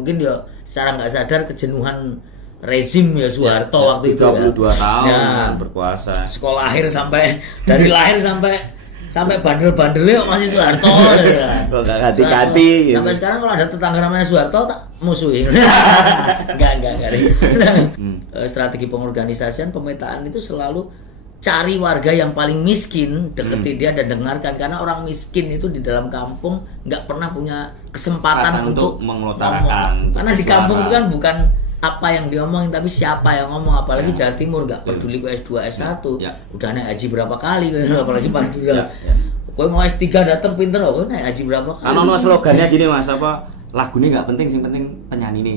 mungkin ya secara nggak sadar kejenuhan rezim ya Soeharto waktu itu 32 tahun ya, berkuasa. Sekolah akhir sampai dari lahir sampai bandel-bandelnya masih Soeharto. Kok nggak ganti-ganti? Sampai sekarang kalau ada tetangga namanya Soeharto tak musuhin. Enggak. Strategi pengorganisasian pemetaan itu selalu cari warga yang paling miskin, deketi dia dan dengarkan, karena orang miskin itu di dalam kampung nggak pernah punya kesempatan untuk mengutarakan. Karena di kampung itu kan bukan apa yang diomongin tapi siapa yang ngomong, apalagi Jawa Timur nggak peduli S2 S1 udah naik haji berapa kali, apalagi Madura. Kowe mau S3 dateng pinter kok naik haji berapa kali. Kan ono slogannya gini Mas, apa lagu ini nggak penting, sing penting penyanyi ini.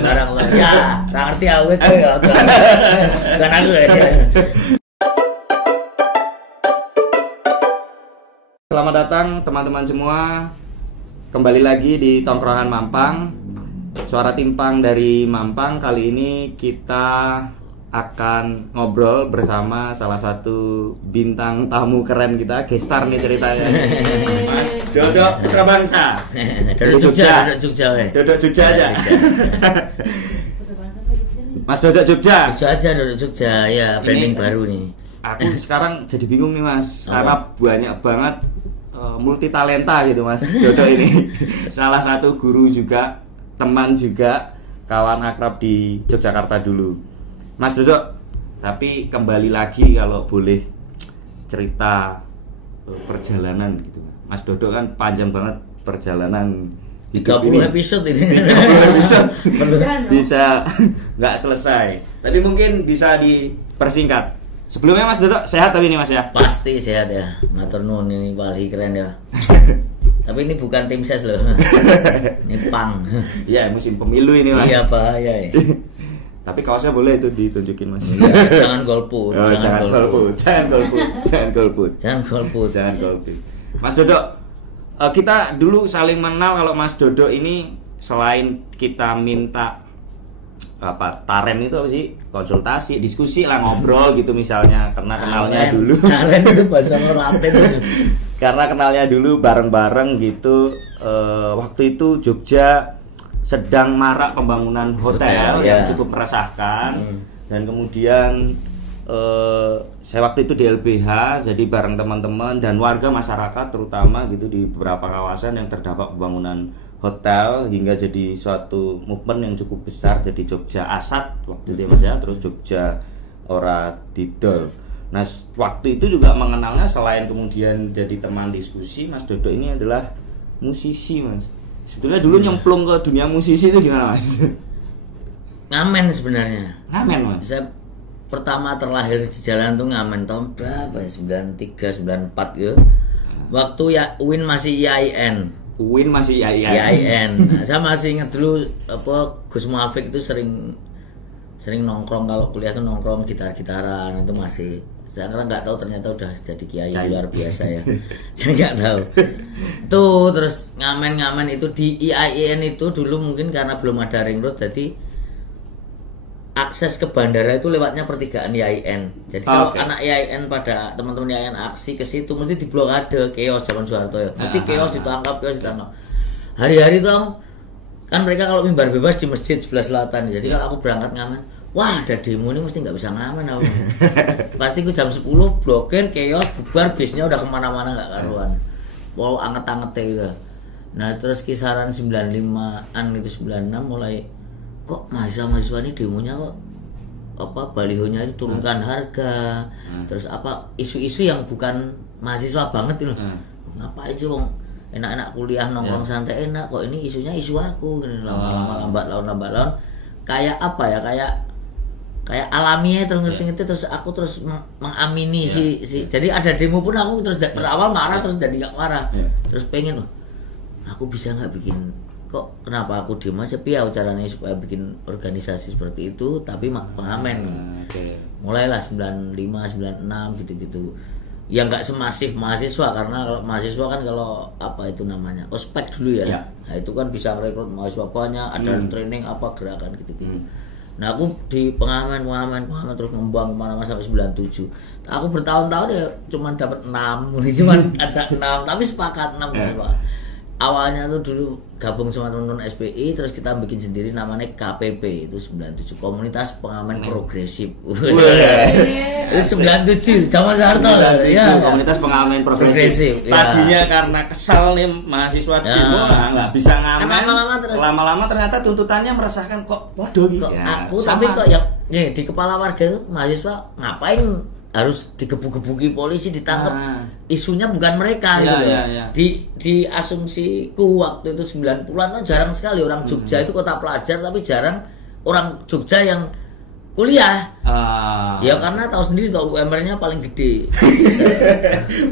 Barang lah. Ya, tak ngerti aku itu ya. Bukan aku ya. Selamat datang teman-teman semua. Kembali lagi di Tongkrongan Mampang. Suara timpang dari Mampang. Kali ini kita akan ngobrol bersama salah satu bintang tamu keren kita, gestar nih ceritanya. Mas Dodo Prabangsa. Dodok Jogja. Dodok Jogja aja. Mas Dodok Jogja. Dodok Jogja ya, branding baru nih. Aku sekarang jadi bingung nih Mas, karena banyak banget multi talenta gitu Mas Dodo ini. Salah satu guru juga, teman juga, kawan akrab di Yogyakarta dulu. Mas Dodo, tapi kembali lagi kalau boleh cerita perjalanan gitu. Mas Dodo kan panjang banget perjalanan 30 episode ini. 30 episode bisa nggak selesai. Tapi mungkin bisa dipersingkat. Sebelumnya Mas Dodo sehat tapi ini Mas ya? Pasti sehat ya. Matur nuwun, ini wali keren ya. Tapi ini bukan tim ses loh. Ini pang. Iya, musim pemilu ini Mas. Iya bahaya ya. Tapi kaosnya boleh itu ditunjukin Mas. Ya, jangan golput. Jangan golput. Mas Dodo, kita dulu saling mengenal. Kalau Mas Dodo ini selain kita minta taren itu apa sih, konsultasi, diskusi lah, ngobrol gitu misalnya, karena kenalnya dulu. Taren itu bahasa Latin. Karena kenalnya dulu bareng-bareng gitu. Waktu itu Jogja sedang marak pembangunan hotel yang cukup meresahkan, dan kemudian saya waktu itu di LBH, jadi bareng teman-teman dan warga masyarakat terutama gitu di beberapa kawasan yang terdampak pembangunan hotel, hingga jadi suatu movement yang cukup besar, jadi Jogja Asat waktu itu Mas ya, terus Jogja Ora Didol. Nah waktu itu juga mengenalnya selain kemudian jadi teman diskusi, Mas Dodo ini adalah musisi Mas. Sebetulnya dulu nyemplung ke dunia musisi itu gimana Mas? Ngamen sebenarnya. Ngamen Mas? Saya pertama terlahir di jalan tuh ngamen tahun berapa ya? 93, 94 gitu. Waktu ya UIN masih IAIN. UIN masih IAIN. Nah, saya masih ingat dulu Gus Muafik itu sering nongkrong, kalau kuliah tuh nongkrong gitar-gitaran itu masih. Saya nggak tahu ternyata udah jadi kiai luar biasa ya. Saya nggak tahu. Tuh terus ngamen itu di IAIN itu dulu mungkin karena belum ada ring road, jadi akses ke bandara itu lewatnya pertigaan IAIN. Jadi kalau anak IAIN pada teman-teman IAIN aksi ke situ mesti diblokade, chaos zaman Soeharto ya. Mesti chaos ditangkap. Hari-hari tuh kan mereka kalau mimbar bebas di masjid sebelah selatan. Jadi kalau aku berangkat ngamen, wah ada demo ini mesti nggak bisa ngamen aku. Pasti aku jam 10 blokir, chaos, bubar, bisnya udah kemana-mana nggak karuan. Wow, anget-anget gitu. Nah terus kisaran 95an itu 96 mulai kok mahasiswa ini demonya kok balihonya itu turunkan harga, terus isu-isu yang bukan mahasiswa banget itu. Ngapain sih wong enak-enak kuliah nongkrong santai enak, kok ini isunya isu aku gini, lama-lama lambat laun kayak apa ya, kayak alamiah terus ngerti terus aku terus mengamini si jadi ada demo pun aku terus berawal marah terus jadi gak marah, terus pengen aku bisa nggak bikin, kok kenapa aku diem aja piau caranya supaya bikin organisasi seperti itu tapi pengamen. Mulailah 95 96 gitu-gitu ya, nggak semasif mahasiswa, karena kalau mahasiswa kan kalau itu namanya ospek dulu ya. Nah itu kan bisa rekrut mahasiswa banyak, ada training gerakan gitu-gitu. Nah aku di pengamen terus ngembang kemana-mana sampai 97. Aku bertahun-tahun ya cuman dapat 6, cuman ada 6 tapi sepakat 6 gitu. awalnya tuh dulu gabung sama teman-teman SPI, terus kita bikin sendiri namanya KPP, itu 97 Komunitas Pengamen Progresif. Itu 97 zaman Soeharto ya. Komunitas Pengamen Progresif. Tadinya karena kesal nih mahasiswa demo nggak bisa ngamen. Lama-lama ternyata tuntutannya meresahkan, kok waduh gitu. Aku tapi kok yang di kepala warga itu mahasiswa ngapain harus digebuk-gebuki polisi, ditangkap. Isunya bukan mereka gitu. Di asumsiku waktu itu 90-an jarang sekali orang Jogja itu kota pelajar, tapi jarang orang Jogja yang kuliah. Ya karena tahu sendiri tuh UMR-nya paling gede.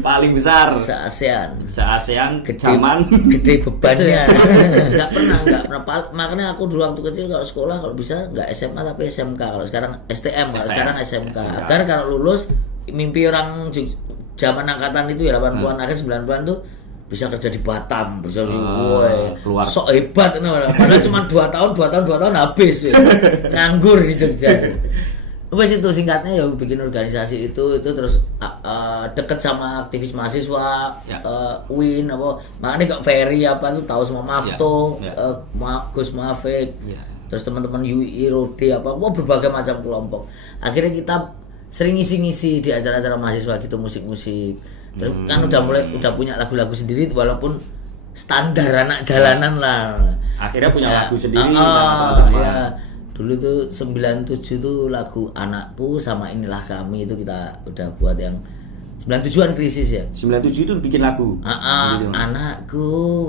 Paling besar se-ASEAN. Se-ASEAN gede bebannya. Enggak pernah. Makanya aku dulu waktu kecil kalau sekolah kalau bisa enggak SMA tapi SMK. Kalau sekarang STM, kalau sekarang SMK. Agar kalau lulus mimpi orang zaman angkatan itu ya 80-an akhir 90-an tuh bisa kerja di Batam, bisa keluar sok hebat, padahal cuma 2 tahun habis ya. Nganggur di Jogja. Wes itu singkatnya ya bikin organisasi itu terus deket sama aktivis mahasiswa, Win apa, makanya kok Ferry apa tuh tahu semua Mafto, Gus Mafik, terus teman-teman UI, Rode apa, berbagai macam kelompok. Akhirnya kita sering ngisi-ngisi di acara-acara mahasiswa gitu, musik-musik. Terus kan udah punya lagu-lagu sendiri walaupun standar anak jalanan lah. Akhirnya punya lagu sendiri sama teman-teman. Ya. Dulu tuh 97 tuh lagu Anakku sama Inilah Kami itu kita udah buat yang 97-an krisis ya. 97 itu bikin lagu. Anakku,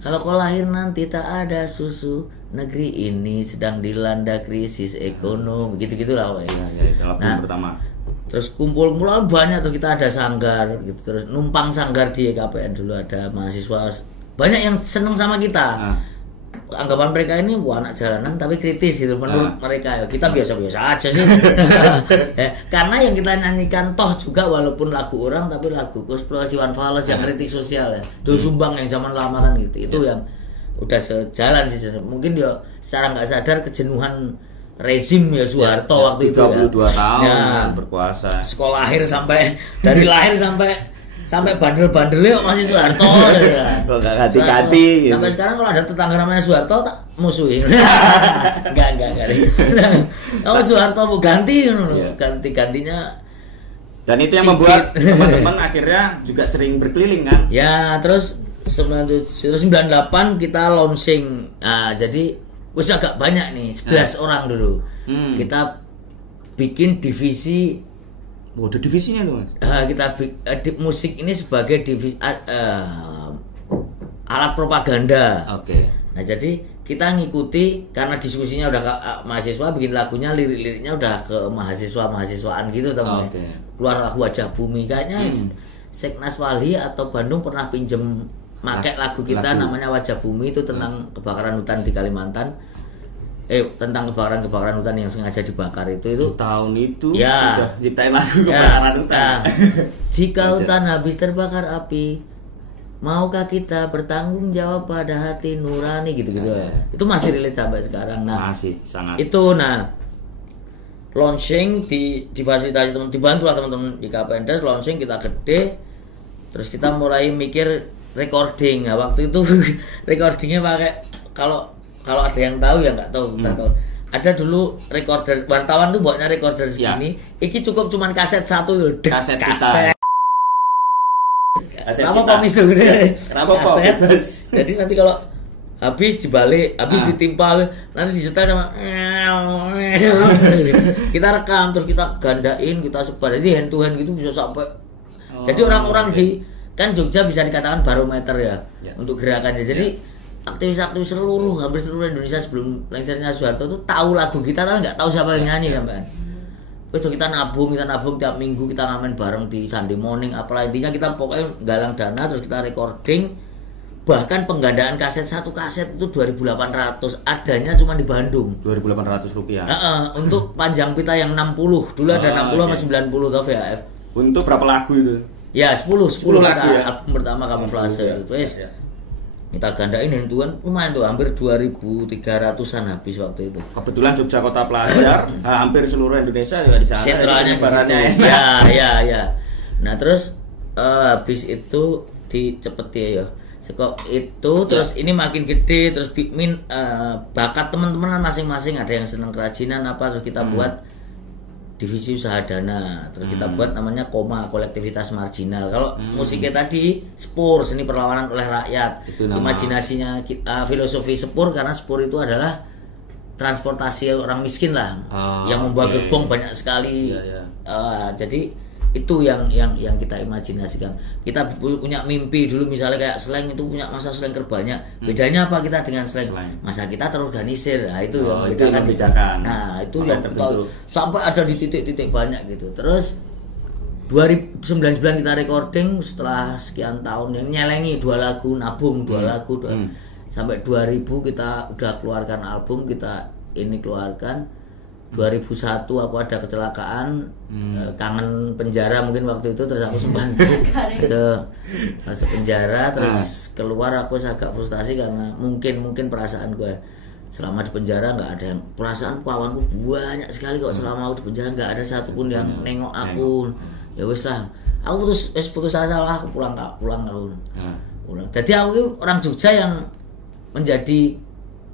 kalau kau lahir nanti tak ada susu, negeri ini sedang dilanda krisis ekonomi, gitu-gitulah Pak. Ya, itu lagu pertama. Terus kumpul-kumpulan banyak tuh, kita ada sanggar gitu, terus numpang sanggar di KPN dulu, ada mahasiswa banyak yang seneng sama kita. Anggapan mereka ini anak jalanan tapi kritis gitu menurut mereka ya. Kita biasa-biasa aja sih. Karena yang kita nyanyikan toh juga walaupun lagu orang tapi lagu Kusplus Iwan Fals yang kritik sosial ya. Dul Sumbang yang zaman lamaran gitu. Itu yang udah sejalan sih. Mungkin dia secara nggak sadar kejenuhan rezim ya Soeharto waktu itu ya. 32 tahun berkuasa. Sekolah akhir sampai dari lahir sampai bandel-bandelnya masih Soeharto. Kok gak ganti-ganti. Sampai sekarang kalau ada tetangga namanya Soeharto tak musuhin. Enggak. Kalau Soeharto mau ganti ganti-gantinya. Dan itu yang membuat teman-teman akhirnya juga sering berkeliling kan? Ya, terus 97 98 kita launching. Nah, jadi wis agak banyak nih, 11 orang dulu. Kita bikin divisi. Ada divisinya tuh Mas? Kita musik ini sebagai divisi alat propaganda. Oke. Nah jadi kita ngikuti karena diskusinya udah mahasiswa bikin lagunya, lirik-liriknya udah ke mahasiswaan gitu teman. Keluar lagu Wajah Bumi kayaknya Seknas Wali atau Bandung pernah pinjem pakai lagu kita namanya Wajah Bumi, itu tentang kebakaran hutan di Kalimantan. Tentang kebakaran hutan yang sengaja dibakar itu di tahun itu ya, sudah ciptain lagu kebakaran hutan. Jika hutan habis terbakar api, maukah kita bertanggung jawab pada hati nurani gitu-gitu. Itu masih relate sampai sekarang. Nah, masih sangat. Itu launching difasilitasi teman, dibantu lah teman-teman di KPNDes, launching kita gede. Terus kita mulai mikir recording. Nah, waktu itu recordingnya pakai kalau ada yang tahu ya nggak tahu, tahu. Ada dulu recorder wartawan tuh buatnya recorder segini. Iki cukup cuman kaset satu loh. Kaset. Kenapa kok misu gede? Kenapa kok? Jadi nanti kalau habis dibalik, habis ditimpa, nanti disetel sama kita rekam, terus kita gandain, kita sebar. Jadi hand to hand gitu bisa sampai. Jadi orang-orang di kan Jogja bisa dikatakan barometer ya untuk gerakannya. Jadi aktivis-aktivis hampir seluruh Indonesia sebelum lengsernya Soeharto tuh tahu lagu kita, tapi nggak tahu siapa yang nyanyi kan Pak. Terus kita nabung tiap minggu, kita ngamen bareng di Sunday morning. Apalah intinya kita pokoknya galang dana, terus kita recording. Bahkan penggandaan satu kaset itu 2.800, adanya cuma di Bandung. 2.800 rupiah. Untuk panjang pita yang 60, dulu ada 60 sama 90 tau VHF. Untuk berapa lagu itu? Ya 10 lagu ya. Album pertama Kamuflase itu kita gandain itu kan lumayan tuh, hampir 2.300-an habis waktu itu. Kebetulan Jogja kota pelajar, hampir seluruh Indonesia juga di sana. Sentralnya di sini. Ya. Nah terus habis itu cepet ya. Sekok itu terus ini makin gede terus bakat teman-teman masing-masing, ada yang senang kerajinan apa, terus kita buat divisi usaha dana, terus kita buat namanya KOMA, kolektivitas marginal. Kalau musiknya tadi Spur, seni perlawanan oleh rakyat. Imajinasinya filosofi Spur, karena Spur itu adalah transportasi orang miskin lah, yang membawa gerbong banyak sekali. Jadi itu yang kita imajinasikan. Kita punya mimpi dulu, misalnya kayak Slank itu punya masa Slanker banyak. Bedanya apa kita dengan Slank? Masa kita terorganisir. Nah itu yang membedakan. Nah itu yang tahu, sampai ada di titik-titik banyak gitu. Terus 2099 kita recording, setelah sekian tahun yang nyelengi 2 lagu, nabung 2 lagu, sampai 2000 kita udah keluarkan album, kita ini keluarkan. 2001 aku ada kecelakaan, kangen penjara mungkin waktu itu, terus aku sempat masuk penjara, terus keluar aku agak frustasi karena mungkin perasaan gue selama di penjara nggak ada yang, perasaan kawanku banyak sekali kok selama aku di penjara nggak ada satupun yang nengok aku. Ya wes lah, aku putus asa lah, aku pulang aku. Jadi aku orang Jogja yang menjadi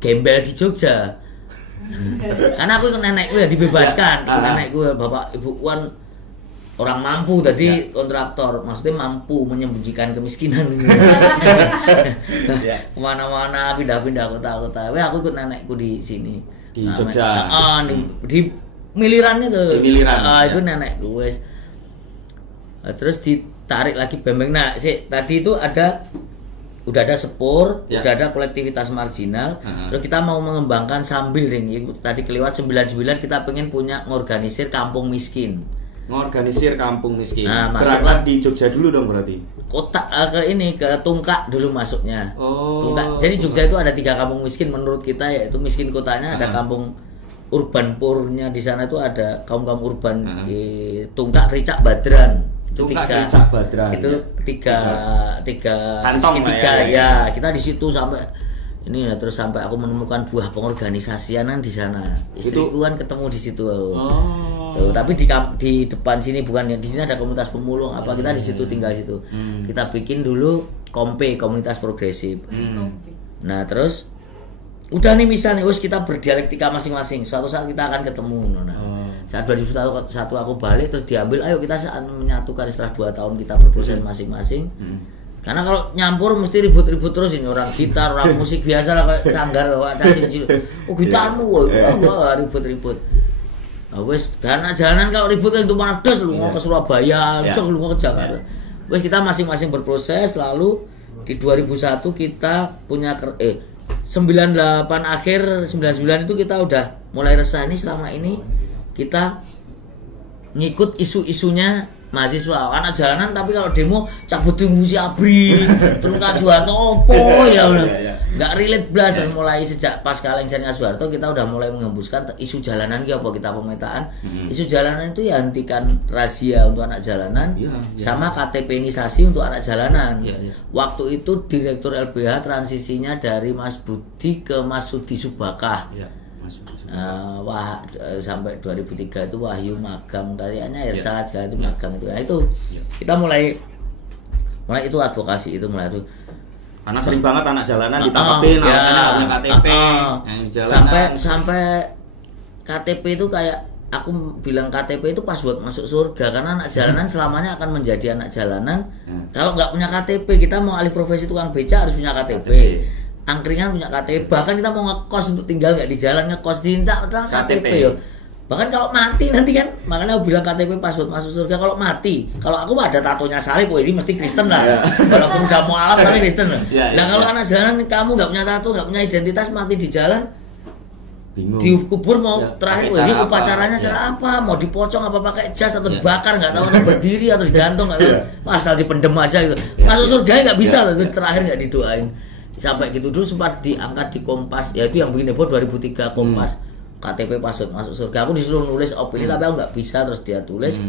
gembel di Jogja. Karena aku nenekku ya dibebaskan, nenekku ya bapak ibuku kan orang mampu, tadi kontraktor, maksudnya mampu menyembunyikan kemiskinan. Kemana-mana, pindah-pindah kota-kota. Aku ikut nenekku di sini di Jogja. Di Miliran itu. Itu nenekku wes. Terus ditarik lagi bembeng. Nah, tadi itu udah ada Spur, udah ada kolektivitas marginal. Terus kita mau mengembangkan sambil tadi kelewat 99 kita pengen punya ngorganisir kampung miskin. Ngorganisir kampung miskin. Nah, berangkat di Jogja dulu dong berarti. Kota ke Tungkak dulu masuknya. Tungkak. Jadi Jogja itu ada 3 kampung miskin menurut kita, yaitu miskin kotanya, ada kampung urban purnya di sana itu ada kaum urban di Tungkak, Ricak, Badran. Itu tiga kantong ya. Kita di situ sampai ini ya, terus sampai aku menemukan buah pengorganisasianan di sana. Istriku kan ketemu di situ. Tapi di depan sini bukan ya, di sini ada komunitas pemulung apa, kita di situ tinggal di situ. Kita bikin dulu komunitas progresif. Nah, terus udah nih misalnya kita berdialektika masing-masing. Suatu saat kita akan ketemu. Saat 2001 aku balik, terus diambil, ayo kita saat menyatukan setelah 2 tahun kita berproses masing-masing. Karena kalau nyampur mesti ribut-ribut terus, ini orang gitar, orang musik biasa lah kayak sanggar bawa cacing. Gitarmu ribut-ribut. Wes anak jalanan kalau ribut itu mana das, lu mau ke Surabaya, lu mau ke Jakarta. Wes kita masing-masing berproses, lalu di 2001 kita punya 98 akhir 99 itu kita udah mulai resah, ini selama ini kita ngikut isu-isunya mahasiswa, anak jalanan, tapi kalau demo cabut tunggu si Abri, terus Kak Soeharto opo ya udah nggak relate blas. Dan mulai sejak pas lengsernya Soeharto kita udah mulai mengembuskan isu jalanan apa kita pemetaan isu jalanan itu ya, hentikan razia untuk anak jalanan sama KTP-nisasi untuk anak jalanan. Waktu itu Direktur LBH transisinya dari Mas Budi ke Mas Sudi Subakah. Sampai 2003 itu Wahyu magang, tariannya Irsad segala itu magang itu. Nah itu kita mulai itu advokasi itu mulai itu. Karena sering banget anak jalanan ditangkapin, alasannya punya KTP. Sampai KTP itu kayak aku bilang KTP itu pas buat masuk surga, karena anak jalanan selamanya akan menjadi anak jalanan. Kalau nggak punya KTP, kita mau alih profesi tukang beca harus punya KTP. Angkringan punya KTP, bahkan kita mau ngekos untuk tinggal nggak di jalan, ngekos diminta KTP yo. Bahkan kalau mati nanti kan, makanya aku bilang KTP password masuk surga. Kalau mati, kalau aku ada tatonya salib, ini mesti Kristen lah. Kalau aku udah mau alaf tapi Kristen lah. Nah kalau anak jalanan kamu nggak punya tato, nggak punya identitas, mati di jalan, bingung. Dikubur mau terakhir, ini upacaranya cara apa? Mau dipocong apa pakai jas atau dibakar nggak tahu, atau berdiri atau digantung nggak tahu. Asal dipendem aja gitu. Masuk surga nggak bisa, itu terakhir nggak didoain. Sampai gitu dulu sempat diangkat di Kompas, yaitu yang bikin heboh 2003 Kompas, KTP password masuk surga. Aku disuruh nulis opini tapi aku nggak bisa, terus dia tulis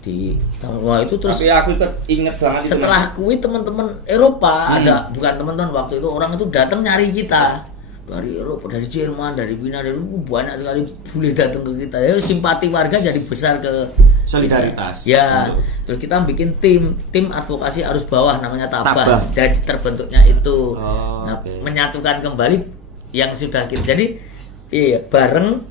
di wah itu terus. Tapi aku inget banget setelah kui teman-teman Eropa ada, bukan teman-teman waktu itu, orang itu datang nyari kita dari Eropa, dari Jerman, dari Wina, dari banyak sekali boleh datang ke kita. Ya simpati warga jadi besar ke solidaritas. Ya, terus kita bikin tim advokasi arus bawah namanya Tabah. Jadi terbentuknya itu. Menyatukan kembali yang sudah kita. Jadi bareng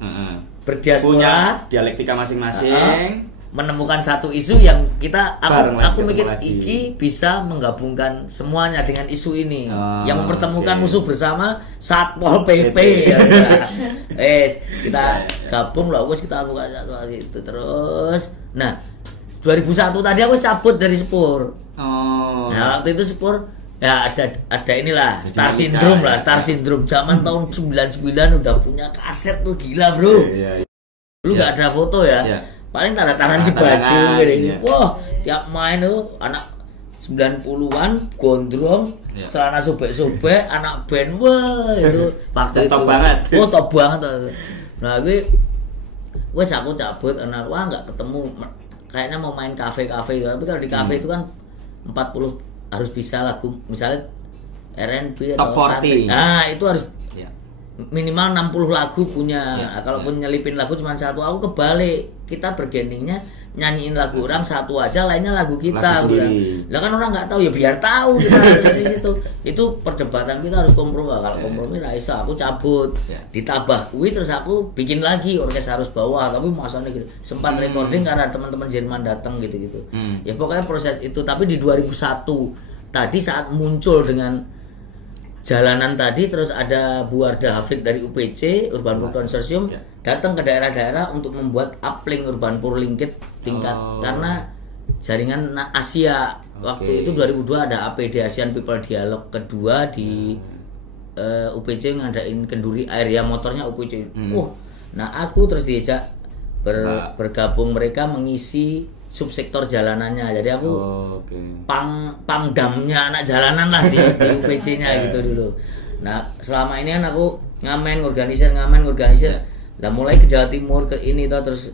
berdiaspora, punya dialektika masing-masing. Menemukan satu isu yang aku mikir iki bisa menggabungkan semuanya dengan isu ini yang mempertemukan musuh bersama Satpol PP. Kita gabung lah, kita advokasi itu terus. Nah 2001 tadi aku cabut dari Spur. Nah waktu itu Spur ya ada inilah Star Syndrome lah, Star Syndrome zaman tahun 99 udah punya kaset tuh gila bro. Dulu nggak ada foto ya. Paling tanda tangan di baju gitu. Wah, tiap main tuh anak 90-an gondrong, celana sobek-sobek, anak band, wah itu waktu itu. Top banget. Nah, wes aku cabut, wah nggak ketemu. Kayaknya mau main kafe-kafe gitu. Tapi kalau di kafe itu kan 40 harus bisa lagu, misalnya R&B atau top 40. Nah, itu harus minimal 60 lagu punya. Kalaupun nyelipin lagu cuma satu, aku kebalik. Kita bergeningnya nyanyiin lagu orang satu aja, lainnya lagu kita. Lah kan orang nggak tahu ya biar tahu kita di situ. Itu perdebatan kita harus kompromi. Kalau kompromi ra iso, aku cabut. Ditabah kuwi terus aku bikin lagi orkes arus bawah. Tapi masanya gitu. Sempat recording karena teman-teman Jerman datang gitu-gitu. Ya pokoknya proses itu. Tapi di 2001 tadi saat muncul dengan jalanan tadi, terus ada Bu Arda Hafid dari UPC Urban Pur Consortium datang ke daerah-daerah untuk membuat uplink Urban Pur Linkit tingkat karena jaringan Asia. Waktu itu 2002 ada APD Asian People Dialog kedua di UPC ngadain kenduri air ya, motornya UPC. Nah aku terus diajak bergabung mereka mengisi subsektor jalanannya. Jadi aku pangdamnya anak jalanan lah di UPC-nya gitu dulu. Nah, selama ini kan aku ngamen organisir. Lah mulai ke Jawa Timur ke ini toh terus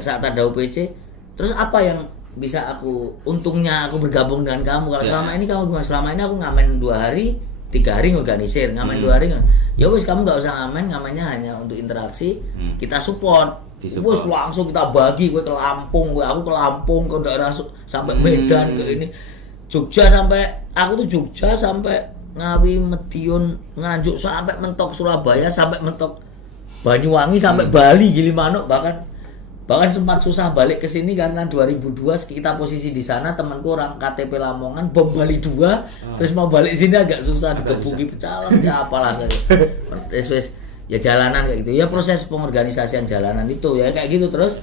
saat ada UPC, terus apa yang bisa untungnya aku bergabung dengan kamu? Kalau selama ini kamu gimana? Selama ini aku ngamen 2 hari, 3 hari ngorganisir, ngamen 2 hari. Ya wis kamu nggak usah ngamen, ngamennya hanya untuk interaksi, kita support. Bos langsung kita bagi, gue ke Lampung, aku ke Lampung, ke daerah sampai Medan, ke ini Jogja sampai Ngawi, Medion, Nganjuk sampai mentok Surabaya, sampai mentok Banyuwangi, sampai Bali, Gilimanuk bahkan sempat susah balik ke sini karena 2002 kita posisi di sana, temanku orang KTP Lamongan bom Bali 2, terus mau balik sini agak susah digebuki pecalang ya apalah wes ya jalanan kayak gitu ya, proses pengorganisasian jalanan itu ya kayak gitu. Terus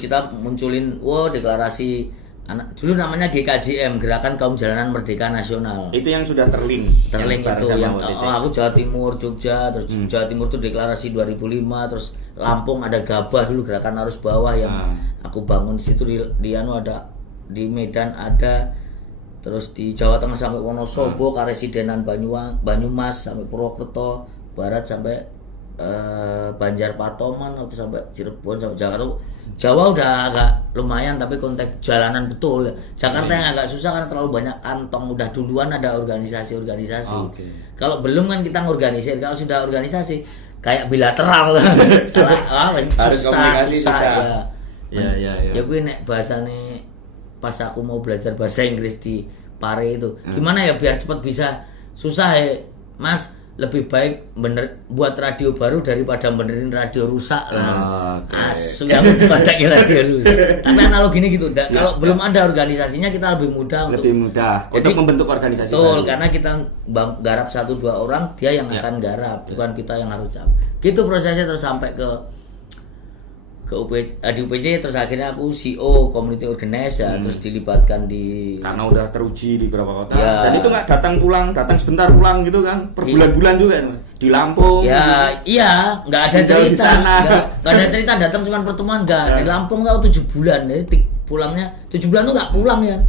kita munculin deklarasi anak dulu namanya GKJM, Gerakan Kaum Jalanan Merdeka Nasional. Itu yang sudah terlink itu yang aku Jawa Timur, Jogja, terus Jawa Timur tuh deklarasi 2005, terus Lampung ada Gabah dulu Gerakan Arus Bawah yang aku bangun di situ, di ada di Medan ada, terus di Jawa Tengah sampai Wonosobo, Karesidenan Banyumas sampai Purwokerto Barat sampai Banjar Patoman atau sampai Cirebon sampai Jakarta. Jawa udah agak lumayan tapi konteks jalanan betul. Jakarta yang agak susah karena terlalu banyak kantong, udah duluan ada organisasi. Kalau belum kan kita ngorganisir, kalau sudah organisasi kayak bilateral susah ya gue nek bahasane pas aku mau belajar bahasa Inggris di Pare itu gimana ya biar cepat bisa, susah ya Mas, lebih baik buat radio baru daripada benerin radio rusak lah. Asli aku dipatakin radio rusak. Tapi analogi ini gitu. Kalau belum ada organisasinya kita lebih mudah untuk membentuk organisasi. Betul, karena kita garap 1-2 orang, dia yang akan garap, bukan kita yang harus garap. Gitu prosesnya terus sampai ke di UPC, terus akhirnya aku CEO community organizer, terus dilibatkan karena udah teruji di beberapa kota dan itu nggak datang sebentar pulang gitu kan, per bulan-bulan juga di Lampung iya nggak ada cerita nggak ada cerita datang cuma pertemuan di Lampung tahu 7 bulan, jadi pulangnya 7 bulan tuh nggak pulang ya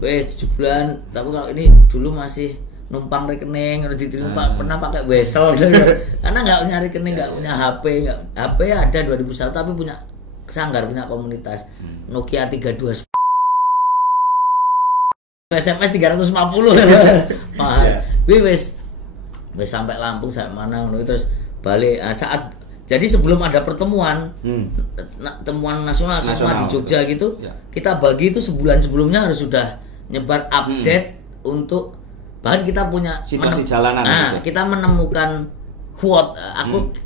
wes 7 bulan. Tapi kalau ini dulu masih numpang rekening, pernah pakai wesel karena nggak punya rekening, nggak punya HP ada 2001 tapi punya sanggar, punya komunitas Nokia 32 SMS 350 mahal. Wes sampai Lampung sampai mana terus balik. Saat jadi sebelum ada pertemuan temuan nasional semua di Jogja gitu, kita bagi itu sebulan sebelumnya harus sudah nyebar update untuk bahkan kita punya situasi jalanan. Kita menemukan quote,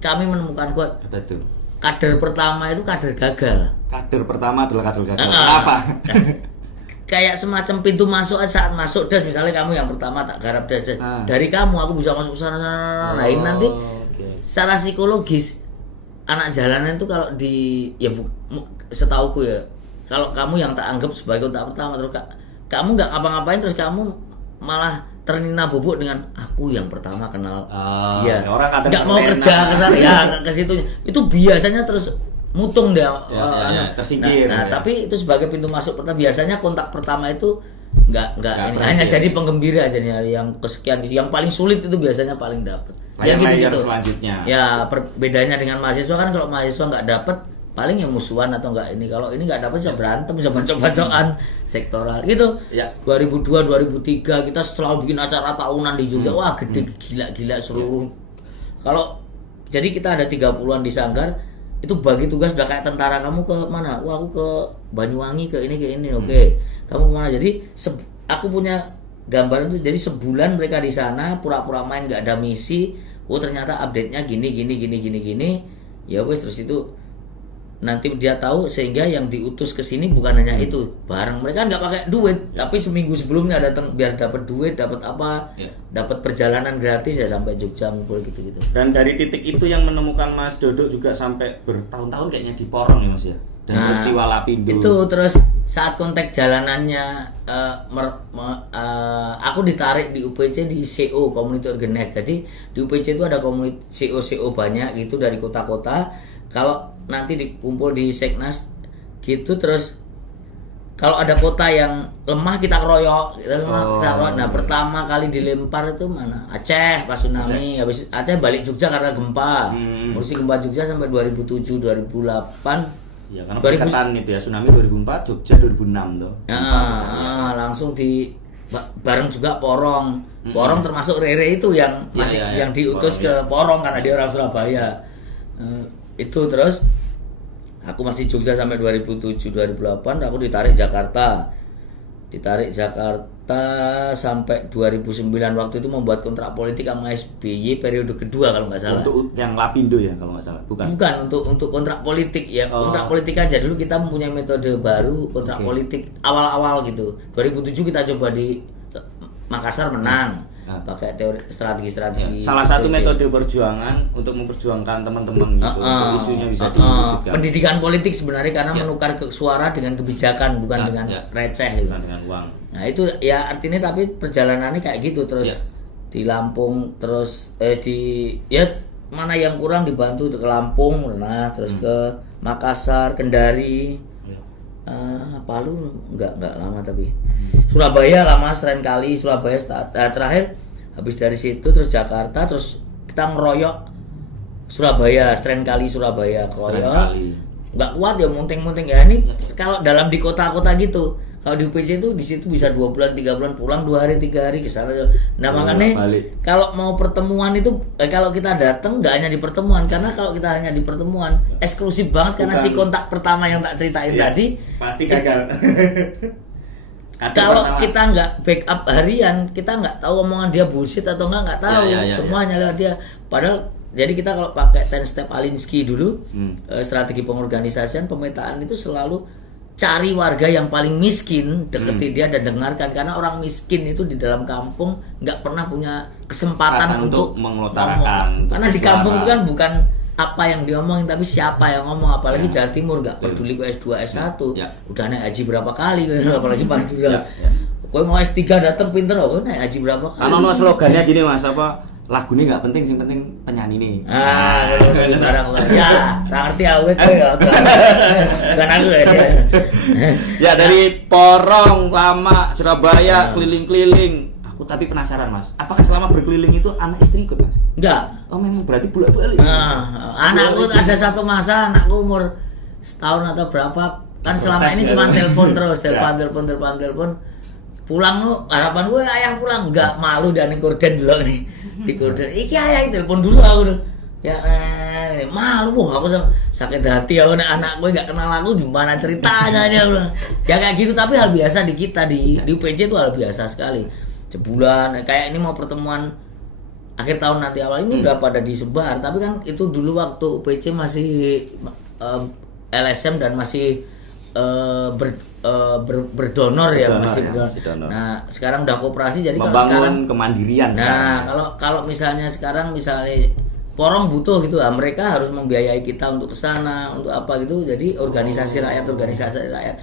kami menemukan quote. Betul. Kader pertama itu kader gagal. Kader pertama adalah kader gagal. Kenapa? Kayak semacam pintu masuk saat masuk das, misalnya kamu yang pertama tak garap das. Dari kamu aku bisa masuk ke sana. Nah, ini nanti secara psikologis anak jalanan itu kalau di setauku ya, kalau kamu yang tak anggap sebagai kontak pertama terus kamu nggak ngapa-ngapain terus kamu malah ternina bubuk dengan aku yang pertama kenal dia, nggak mau kerja ke sana ya ke situnya, itu biasanya terus mutung dia tersingkir. Tapi itu sebagai pintu masuk pertama, biasanya kontak pertama itu nggak ini hanya jadi penggembira aja nih, yang kesekian yang paling sulit itu biasanya paling dapat. Ya gitu selanjutnya. Ya bedanya dengan mahasiswa kan, kalau mahasiswa nggak dapat paling yang musuhan atau enggak ini, kalau ini nggak dapat bisa berantem, bisa bacok-bacokan sektoral gitu. 2002 2003 kita setelah bikin acara tahunan di Jogja, wah gede gila seluruh. Kalau jadi kita ada 30-an di Sanggar, itu bagi tugas udah kayak tentara, kamu ke mana? Wah aku ke Banyuwangi ke ini. Oke. Kamu kemana? Jadi aku punya gambaran itu, jadi sebulan mereka di sana pura-pura main nggak ada misi. Oh ternyata update-nya gini. Ya wes, terus itu nanti dia tahu, sehingga yang diutus ke sini bukan hanya itu, barang mereka nggak pakai duit, tapi seminggu sebelumnya datang biar dapat duit, dapat apa, dapat perjalanan gratis ya sampai Jogja ngumpul gitu. Dan dari titik itu yang menemukan Mas Dodo juga sampai bertahun-tahun kayaknya di Porong ya Mas ya. Dan peristiwa Lapindo itu, terus saat kontak jalanannya aku ditarik di UPC di CO Community Organize. Jadi di UPC itu ada komunitas CO banyak gitu dari kota-kota. Kalau nanti dikumpul di Seknas gitu, terus kalau ada kota yang lemah kita keroyok. Nah pertama kali dilempar itu mana? Aceh pas tsunami. Habis Aceh balik Jogja karena gempa. Ngurusi gempa Jogja sampai 2007 2008. Ya karena berdekatan itu ya, tsunami 2004, Jogja 2006 tuh. Langsung di bareng juga Porong. Porong termasuk Rere itu yang masih yang diutus ke Porong karena dia orang Surabaya. Itu terus aku masih Jogja sampai 2007 2008, aku ditarik Jakarta sampai 2009, waktu itu membuat kontrak politik sama SBY periode kedua kalau nggak salah. Untuk yang Lapindo ya kalau nggak salah, bukan untuk kontrak politik ya. Kontrak politik aja dulu kita mempunyai metode baru kontrak politik awal-awal gitu. 2007 kita coba di Makassar menang. Pakai teori strategi. Salah satu metode perjuangan untuk memperjuangkan teman-teman gitu. Isunya bisa diwujudkan. Pendidikan politik sebenarnya karena menukar suara dengan kebijakan, bukan dengan receh gitu. Bukan dengan uang. Nah itu ya artinya, tapi perjalanannya kayak gitu terus di Lampung, terus mana yang kurang dibantu ke Lampung, terus ke Makassar, Kendari. Palu enggak lama, tapi Surabaya lama setren kali. Surabaya terakhir, habis dari situ terus Jakarta, terus kita ngeroyok Surabaya setren kali, Surabaya keroyok nggak kuat ya, munting ya. Ini kalau dalam di kota-kota gitu, kalau di UPC itu di situ bisa 2 bulan 3 bulan, pulang 2 hari 3 hari ke sana. Nah makanya kalau mau pertemuan itu kalau kita datang nggak hanya di pertemuan, karena kalau kita hanya di pertemuan eksklusif banget, karena si kontak pertama yang tak ceritain tadi pasti gagal. Kalau kita nggak backup harian, kita nggak tahu omongan dia bullshit atau nggak tahu. Semuanya lewat dia. Padahal jadi kita kalau pakai 10 step Alinsky dulu, strategi pengorganisasian, pemetaan itu selalu cari warga yang paling miskin, deketi dia dan dengarkan, karena orang miskin itu di dalam kampung nggak pernah punya kesempatan untuk mengutarakan. Karena di kampung itu kan bukan apa yang diomongin, tapi siapa yang ngomong. Apalagi Jawa Timur nggak peduli S2 S1 udah naik haji berapa kali, apalagi Madura. Kowe mau S3 dateng pinter, kowe naik haji berapa kali. Kan slogannya gini Mas, apa lagu ini nggak penting, yang penting penyanyi ini. Barang ya, ngerti aku itu ya. Bukan aku ya. Ya dari Porong, Lama, Surabaya, keliling-keliling. Aku tapi penasaran Mas, apakah selama berkeliling itu anak istri ikut Mas? Enggak. Oh memang berarti bolak-balik. Anakku ada satu masa, anakku umur setahun atau berapa, kan selama ini cuma telepon terus, telepon. pulang lu harapan gue ayah pulang nggak malu dan korden dulu nih di korden iki ayah telepon dulu aku tuh ya malu aku sakit hati aku anak gue nggak kenal aku gimana ceritanya dia bilang ya kayak gitu tapi hal biasa di kita di UPC itu hal biasa sekali sebulan kayak ini mau pertemuan akhir tahun nanti awal ini udah pada disebar tapi kan itu dulu waktu UPC masih LSM dan masih berdonor ya masih berdonor. Nah sekarang udah koperasi jadi membangun kalau sekarang kemandirian. Nah kalau misalnya sekarang misalnya Porong butuh gitu mereka harus membiayai kita untuk kesana untuk apa gitu jadi organisasi rakyat.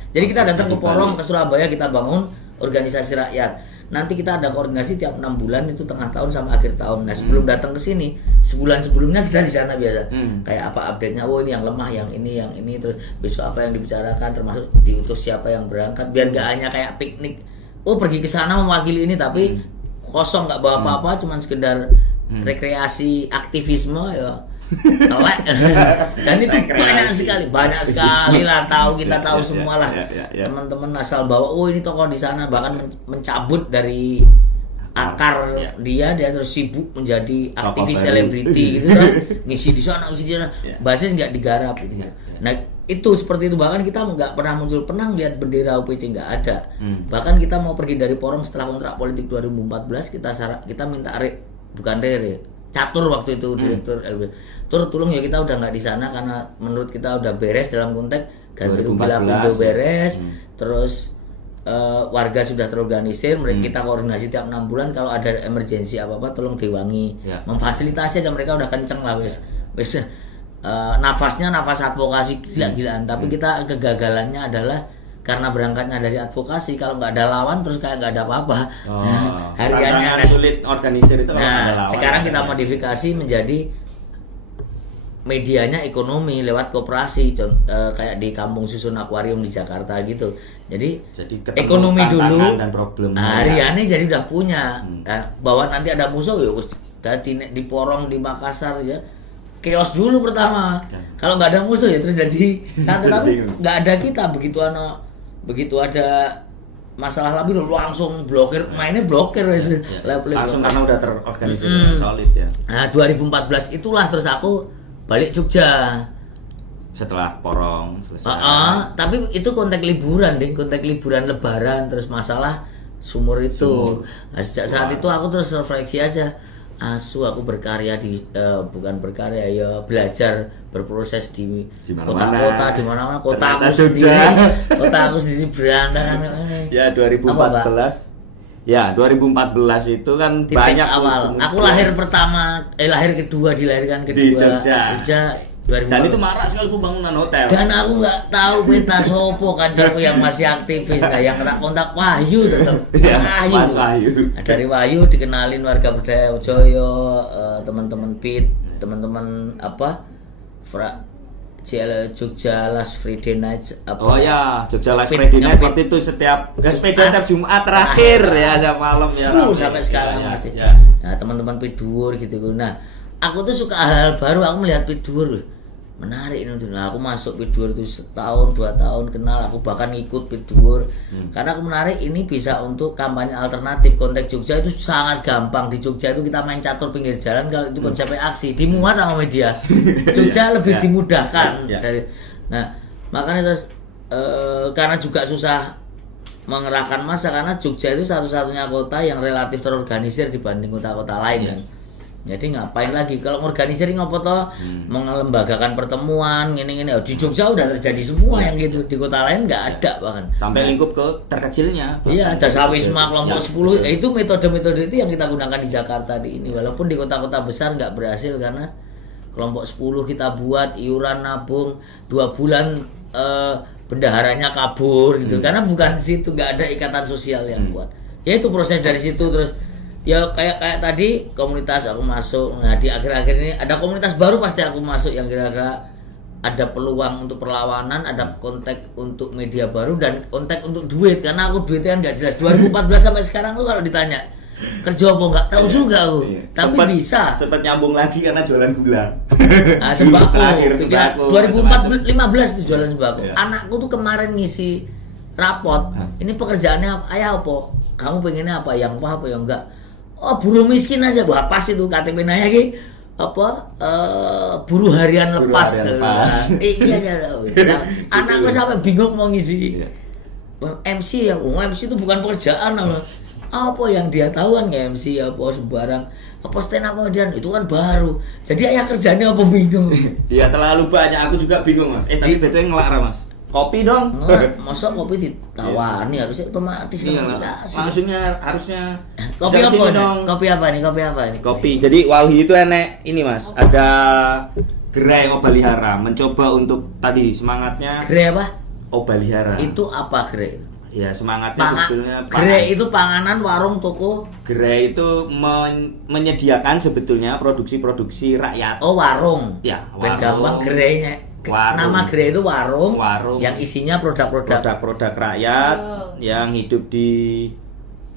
Jadi kita datang ke Porong ke Surabaya kita bangun organisasi rakyat. Nanti kita ada koordinasi tiap 6 bulan itu tengah tahun sama akhir tahun. Nah sebelum datang ke sini sebulan sebelumnya kita di sana biasa kayak apa update-nya ini yang lemah yang ini terus besok apa yang dibicarakan termasuk diutus siapa yang berangkat biar nggak hanya kayak piknik pergi ke sana mewakili ini tapi kosong nggak bawa apa-apa cuman sekedar rekreasi aktivisme ya dan itu banyak sekali lah kita tahu semua lah teman-teman asal bawa ini tokoh di sana bahkan mencabut dari akar dia terus sibuk menjadi aktivis selebriti gitu kan ngisi di sana basis nggak digarap gitu ya. Nah itu seperti itu bahkan kita nggak pernah lihat bendera UPC nggak ada bahkan kita mau pergi dari Porong setelah kontrak politik 2014 kita minta bukan catur waktu itu direktur LB tolong ya kita udah nggak di sana karena menurut kita udah beres dalam konteks ganti rugi lapindo beres terus warga sudah terorganisir mereka kita koordinasi tiap 6 bulan kalau ada emergensi apa tolong diwangi memfasilitasi aja mereka udah kenceng lah wes nafasnya nafas advokasi gila-gilaan tapi kita kegagalannya adalah karena berangkatnya dari advokasi kalau nggak ada lawan terus kayak nggak ada apa-apa hariannya sulit organisir itu kalau ada lawan sekarang kita modifikasi menjadi medianya ekonomi lewat koperasi kayak di Kampung Susun Akuarium di Jakarta gitu jadi ekonomi dulu dan problem hariannya jadi udah punya bahwa nanti ada musuh ya di Porong di Makassar ya chaos dulu pertama kalau nggak ada musuh ya terus jadi satu tapi nggak ada kita begitu ada masalah lebih langsung blokir mainnya langsung karena udah terorganisir solid ya. Nah 2014 itulah terus aku balik Jogja setelah Porong selesai. Tapi itu konteks liburan lebaran terus masalah sumur itu. Nah, sejak saat itu aku terus refleksi aja. Aku berkarya bukan berkarya ya belajar berproses di kota-kota di mana-mana kota aku sendiri berandakan ya 2014 ya 2014 itu kan titik banyak awal aku lahir dilahirkan kedua di Jogja 2014. Dan itu marak sekali pembangunan hotel. Dan aku nggak tahu peta sopo kancaku yang masih aktivis yang kena kontak Wahyu tetap. Mas Wahyu. Nah, dari Wahyu dikenalin warga budaya Joyo, teman-teman PIT, teman-teman Jogja Last Friday Night Oh ya, Jogja Last Friday Night waktu itu setiap setiap Jumat terakhir ya jam malam ya. Sampai sekarang masih. Nah, teman-teman PIT Dhuwur gitu. Nah, aku tuh suka hal-hal baru, aku melihat PIT Dhuwur menarik ini. Nah, aku masuk PIT Dhuwur itu setahun 2 tahun kenal, aku bahkan ikut PIT Dhuwur karena aku menarik ini bisa untuk kampanye alternatif. Konteks Jogja itu sangat gampang. Di Jogja itu kita main catur pinggir jalan, kalau itu konsepnya aksi dimuat sama media. Jogja lebih dimudahkan dari. Nah, makanya terus karena juga susah mengerahkan massa karena Jogja itu satu-satunya kota yang relatif terorganisir dibanding kota-kota lain kan. Jadi ngapain lagi kalau organisir ngopo toh melembagakan pertemuan gini-gini. Di Jogja udah terjadi semua yang gitu, di kota lain nggak ada bahkan. Sampai lingkup ke terkecilnya. Iya, ada Sawisma kelompok 10. Itu metode-metode itu yang kita gunakan di Jakarta di ini. Walaupun di kota-kota besar nggak berhasil karena kelompok 10 kita buat iuran nabung 2 bulan bendaharanya kabur gitu. Karena bukan situ, nggak ada ikatan sosial yang buat. Ya itu proses dari situ terus. Ya kayak tadi komunitas aku masuk. Nah di akhir-akhir ini ada komunitas baru pasti aku masuk yang kira-kira ada peluang untuk perlawanan, ada konteks untuk media baru dan konteks untuk duit karena aku duitnya kan nggak jelas. 2014 sampai sekarang tuh kalau ditanya kerja apa nggak tahu juga aku. Tapi sempat nyambung lagi karena jualan gula. Nah, sembako. 2015 itu jualan sembako. Anakku tuh kemarin ngisi rapot. Ini pekerjaannya ayah apa? kamu pengennya apa, yang enggak. Oh, buruh miskin aja, wah pas itu KTP nanya ki buruh harian lepas. Iya ya. Anakku sampai bingung mau ngisi. MC MC itu bukan pekerjaan apa yang dia tahu kan MC apa sembarang apa stand up comedian itu kan baru, jadi ayah kerjanya apa bingung. Dia terlalu banyak, aku juga bingung mas. Tapi betul ngelarang mas, kopi dong. Masa kopi ditawani harusnya otomatis langsungnya harusnya kopi apa dong? Kopi apa nih? Kopi. Jadi Walhi itu enek ini mas, ada gerai Obalihara, mencoba untuk tadi semangatnya. Gerai apa? Obalihara. Itu apa gerai? Ya semangatnya sebetulnya gerai itu panganan, warung, toko. Gerai itu menyediakan sebetulnya produksi rakyat. Oh warung. Ya warung. Gampang gerainya. Nama gerai itu warung yang isinya produk rakyat yang hidup di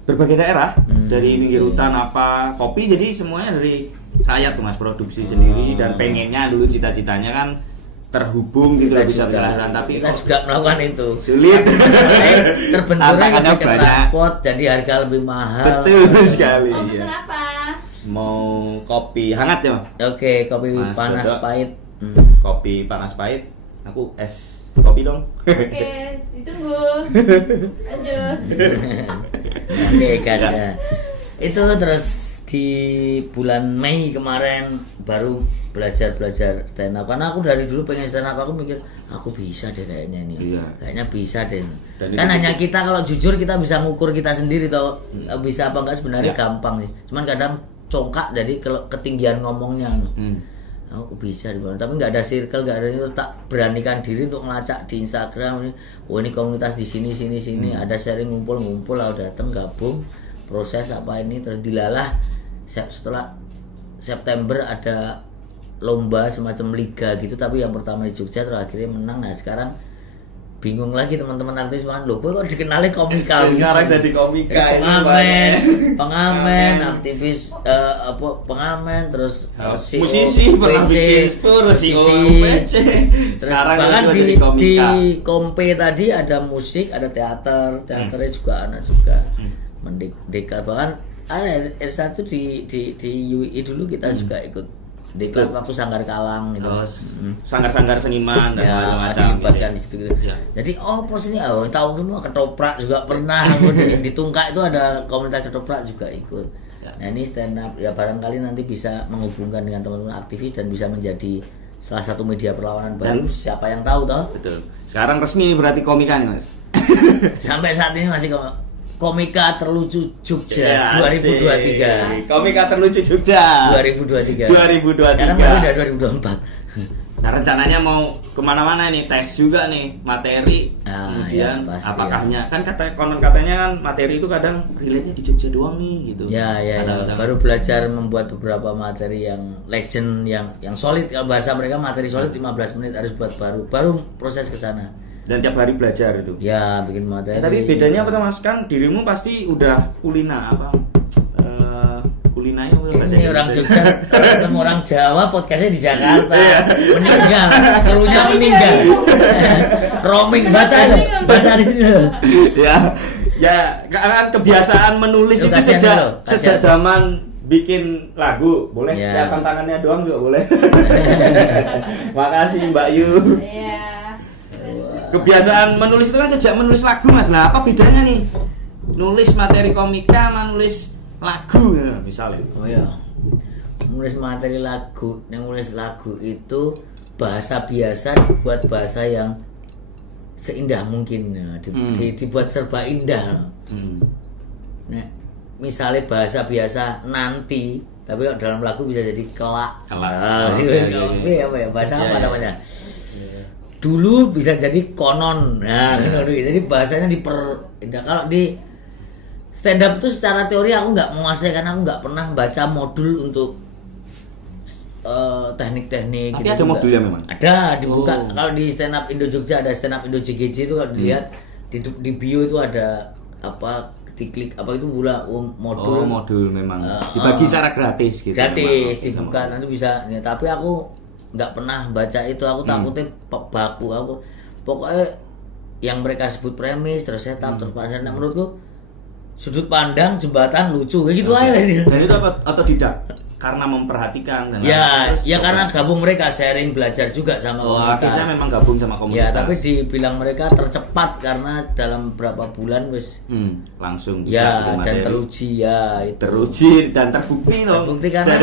berbagai daerah, dari pinggir hutan apa kopi, jadi semuanya dari rakyat tuh mas, produksi sendiri. Dan pengennya dulu cita-citanya kan terhubung gitu, bisa jalan, tapi kita juga melakukan itu sulit. Terbenturnya ke transport, jadi harga lebih mahal. Betul sekali. Mau pesan apa? Mau kopi hangat ya? Oke, kopi mas panas Dodo. Pahit. Kopi panas pahit. Aku es kopi dong. Oke, ditunggu. Lanjut. Oke guys ya. Itu terus di bulan Mei kemarin baru belajar stand up, karena aku dari dulu pengen stand up. Aku mikir aku bisa deh kayaknya ini. Kayaknya bisa deh. Dan kan hanya kita kalau jujur kita bisa ngukur kita sendiri tau bisa apa enggak, sebenarnya gampang sih. Cuman kadang congkak dari ketinggian ngomongnya. Aku bisa di mana, tapi nggak ada circle, nggak ada itu, tak beranikan diri untuk ngelacak di Instagram. Oh ini komunitas di sini, ada sharing, ngumpul lah, datang gabung proses apa ini, terus dilalah. Setelah September ada lomba semacam liga gitu, tapi yang pertama di Jogja, terus akhirnya menang. Nah sekarang bingung lagi teman-teman artis, loh kok dikenali komika sekarang jadi komika, pengamen, aktivis pengamen, terus musisi, pernah bikin spur, sekarang bahkan di kompe tadi ada musik, ada teaternya juga ada juga mendeklar. Bahkan ada S1 di UI dulu kita juga ikut deklar waktu Sanggar Kalang gitu. Sanggar-sanggar seniman dan macam-macam dilibatkan di situ gitu. Jadi pos ini tahun dulu ketoprak juga pernah. Di Tungkak itu ada komunitas ketoprak juga ikut. Nah ini stand up ya, barangkali nanti bisa menghubungkan dengan teman-teman aktivis dan bisa menjadi salah satu media perlawanan baru. Siapa yang tahu toh? Betul. Sekarang resmi berarti komika nih mas. Sampai saat ini masih Komika Terlucu Jogja 2023. Komika Terlucu Jogja 2023. Karena baru udah 2024. Nah rencananya mau kemana-mana nih, tes juga nih materi. Kemudian apakahnya kan katanya kan materi itu kadang relate-nya di Jogja doang nih gitu. Ya. Baru belajar membuat beberapa materi yang legend, yang solid. Kalau bahasa mereka materi solid 15 menit harus buat baru proses ke sana. Dan tiap hari belajar itu. Ya, bikin materi. Tapi bedanya apa mas? Kan dirimu pasti udah kulinanya apa ini orang Jogja ketemu orang Jawa, podcastnya di Jakarta. Meninggal, keluarnya meninggal. Roaming baca di sini. Ya kan kebiasaan menulis itu sejak zaman bikin lagu, boleh kelihatan tangannya doang juga boleh. Makasih Mbak Yu. Kebiasaan menulis itu kan sejak menulis lagu mas. Nah apa bedanya nih nulis materi komika sama nulis lagu ya, misalnya? Nulis materi lagu, nulis lagu itu bahasa biasa dibuat bahasa yang seindah mungkin ya. Dibuat serba indah. Nah misalnya bahasa biasa nanti, tapi dalam lagu bisa jadi kelak. Bahasa apa namanya? Dulu bisa jadi konon. Nah, jadi bahasanya kalau di stand up itu secara teori aku nggak menguasai, karena aku nggak pernah baca modul untuk teknik-teknik. Tapi gitu ada modulnya memang. Ada, dibuka. Kalau di stand up Indo Jogja ada stand up Indo JGJ itu, kalau dilihat di bio itu ada apa, diklik apa itu modul. Modul memang dibagi secara gratis gitu. Gratis dibuka nanti bisa. Ya, tapi aku nggak pernah baca itu, aku takutnya baku. Aku pokoknya yang mereka sebut premis terus setup terus pasar. Nah menurutku sudut pandang jembatan lucu kayak gitu aja. Dan itu atau tidak karena memperhatikan dan ya karena gabung mereka sharing belajar juga sama komunitas. Akhirnya memang gabung sama komunitas. Ya tapi dibilang mereka tercepat karena dalam beberapa bulan wis langsung bisa dan teruji itu. Teruji dan terbukti loh. Terbukti karena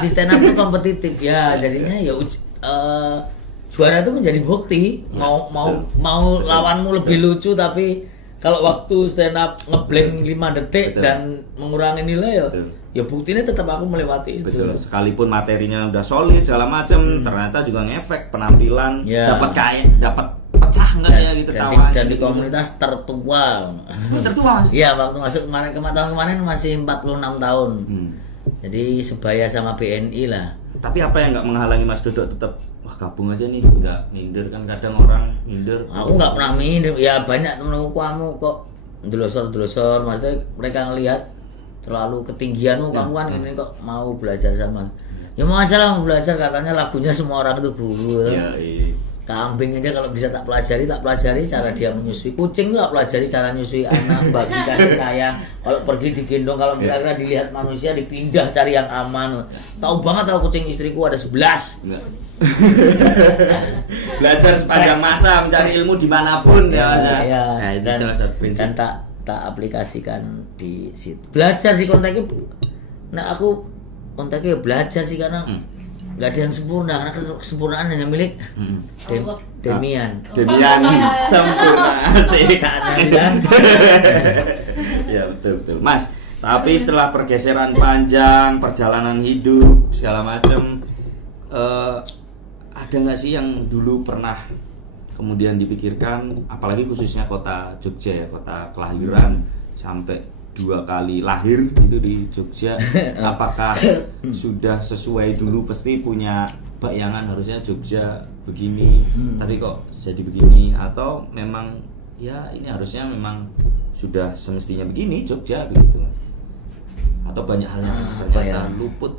di stand up itu kompetitif ya jadinya ya juara itu menjadi bukti mau lawanmu lebih lucu tapi kalau waktu stand up ngeblank 5 detik dan mengurangi nilai ya buktinya tetap aku melewati itu. Betul. Sekalipun materinya udah solid segala macam, ternyata juga ngefek penampilan, dapat pecah enggak ya gitu tawa. Dan di komunitas tertua. Tertua Mas. Iya, waktu masuk tahun kemarin masih 46 tahun. Jadi sebaya sama BNI lah. Tapi apa yang nggak menghalangi Mas Dodok tetap gabung aja nih, nggak minder kan kadang orang minder. Aku nggak pernah minder, ya banyak temen-temen kamu kok delosor, maksudnya mereka ngelihat terlalu ketinggianmu kamu kan ini kok mau belajar sama. Ya mau aja lah mau belajar katanya lagunya semua orang itu guru. Iya. Kambing aja kalau bisa tak pelajari cara dia menyusui. Kucing tuh tak pelajari cara menyusui anak, bagi kasih sayang. Kalau pergi digendong, kalau kira-kira dilihat manusia dipindah cari yang aman. Tahu banget tahu kucing istriku ada 11. Belajar sepanjang masa mencari ilmu dimanapun ya. Nah, itu salah satu prinsip. Dan tak aplikasikan di situ. Belajar sih kontaknya. Nah aku kontaknya belajar sih karena nggak ada yang sempurna karena kesempurnaan hanya milik Demian sempurna sih saatnya ya betul Mas. Tapi setelah pergeseran panjang perjalanan hidup segala macam ada nggak sih yang dulu pernah kemudian dipikirkan, apalagi khususnya kota Jogja ya, kota kelahiran sampai 2 kali lahir itu di Jogja, apakah sudah sesuai dulu pasti punya bayangan harusnya Jogja begini, tapi kok jadi begini, atau memang ya ini harusnya memang sudah semestinya begini Jogja begitu, atau banyak hal yang ternyata luput.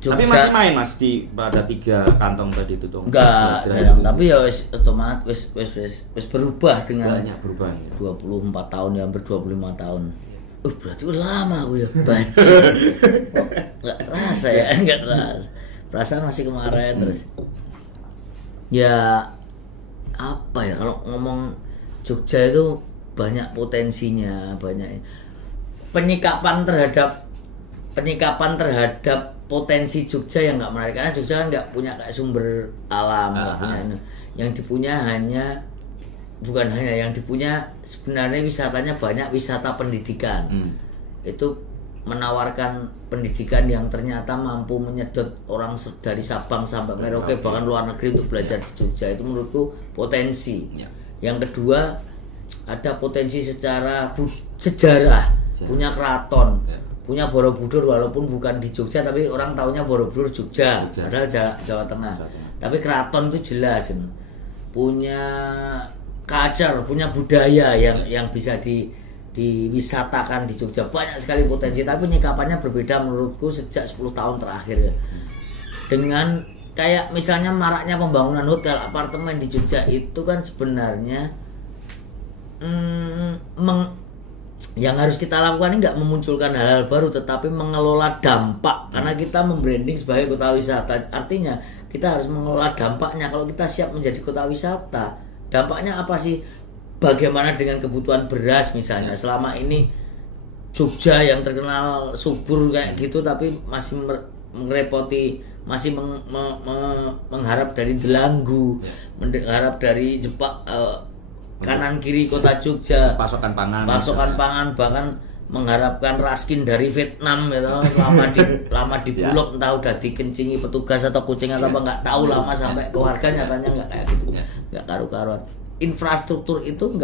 Jogja. Tapi masih main Mas di pada 3 kantong tadi itu tuh. Enggak, tapi ya wis otomatis wis berubah dengan banyak berubah ya. 24 tahun ya, hampir 25 tahun. Berarti lama aku ya baca. Enggak terasa ya, enggak terasa. Perasaan masih kemarin terus. Ya apa ya kalau ngomong Jogja itu banyak potensinya, banyak penyikapan terhadap potensi Jogja yang nggak menarik karena Jogja kan nggak punya kayak sumber alam, nggak punya yang dipunya yang dipunya sebenarnya wisatanya banyak wisata pendidikan. Itu menawarkan pendidikan yang ternyata mampu menyedot orang dari Sabang sampai Merauke bahkan luar negeri untuk belajar di Jogja. Itu menurutku potensi. Yang kedua ada potensi secara sejarah, punya keraton, punya Borobudur walaupun bukan di Jogja tapi orang taunya Borobudur Jogja, padahal Jawa Tengah. Tapi keraton itu jelas, punya culture, punya budaya yang bisa diwisatakan di Jogja. Banyak sekali potensi, tapi penyikapannya berbeda menurutku sejak 10 tahun terakhir ya. Dengan kayak misalnya maraknya pembangunan hotel, apartemen di Jogja itu kan sebenarnya yang harus kita lakukan ini nggak memunculkan hal-hal baru tetapi mengelola dampak, karena kita membranding sebagai kota wisata. Artinya kita harus mengelola dampaknya. Kalau kita siap menjadi kota wisata, dampaknya apa sih? Bagaimana dengan kebutuhan beras misalnya? Selama ini Jogja yang terkenal subur kayak gitu tapi masih merepoti, masih mengharap dari Delanggu, mengharap dari Jepang, kanan kiri kota Jogja, pasokan pangan, bahkan mengharapkan raskin dari Vietnam gitu. lama di Bulog entah udah dikencingi petugas atau kucing atau apa nggak tahu, lama sampai ke warga nyatanya nggak kayak gitu, nggak karu-karuan. Infrastruktur itu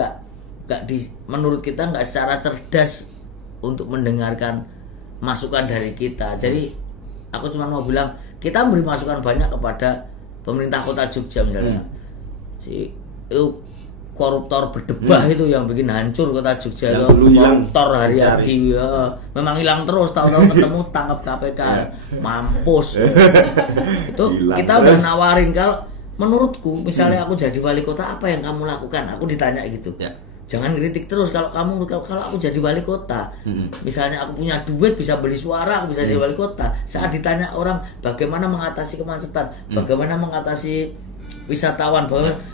menurut kita nggak secara cerdas untuk mendengarkan masukan dari kita. Jadi aku cuma mau bilang kita beri masukan banyak kepada pemerintah kota Jogja misalnya. Itu koruptor berdebah itu yang bikin hancur kota Jogja itu, koruptor Haryadi ya. Memang hilang terus, tahu-tahu ketemu tangkap KPK, mampus. Itu hilang kita terus. Udah nawarin, kalau menurutku misalnya aku jadi wali kota apa yang kamu lakukan, aku ditanya gitu. jangan kritik terus. Kalau aku jadi wali kota, misalnya aku punya duit bisa beli suara, aku bisa jadi wali kota. Saat ditanya orang bagaimana mengatasi kemacetan, bagaimana mengatasi wisatawan,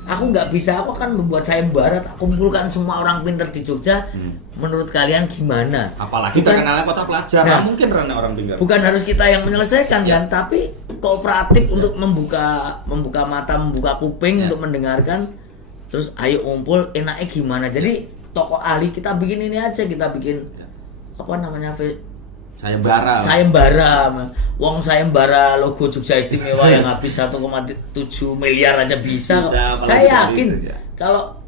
aku nggak bisa, aku akan membuat sayembara, kumpulkan semua orang pintar di Jogja. Menurut kalian gimana? Apalagi terkenalnya kota pelajar, mungkin karena orang pintar. Bukan harus kita yang menyelesaikan kan, tapi kooperatif untuk membuka mata, membuka kuping untuk mendengarkan. Terus ayo ngumpul, enaknya gimana? Jadi tokoh ahli kita bikin ini aja, kita bikin apa namanya? Sayembara. Wong sayembara logo Jogja Istimewa yang habis 1,7 miliar aja bisa. Saya yakin kalau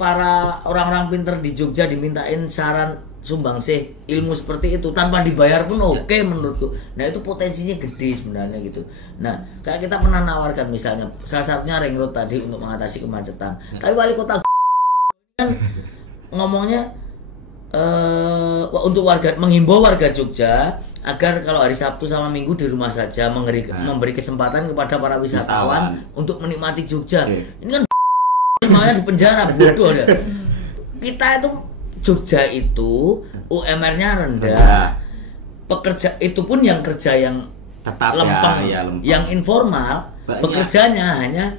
para orang-orang pinter di Jogja dimintain saran sumbangsih ilmu seperti itu tanpa dibayar pun oke menurutku. Nah itu potensinya gede sebenarnya gitu. Nah kayak kita pernah nawarkan misalnya salah satunya ring road tadi untuk mengatasi kemacetan. Tapi wali kota kan ngomongnya untuk menghimbau warga Jogja agar kalau hari Sabtu sama Minggu di rumah saja, memberi kesempatan kepada para wisatawan untuk menikmati Jogja. Ini kan makanya di penjara bodoh ya. Kita itu Jogja itu UMR-nya rendah. Pekerja itu pun yang kerja yang tetap lempeng, lempeng. yang informal, bekerjanya hanya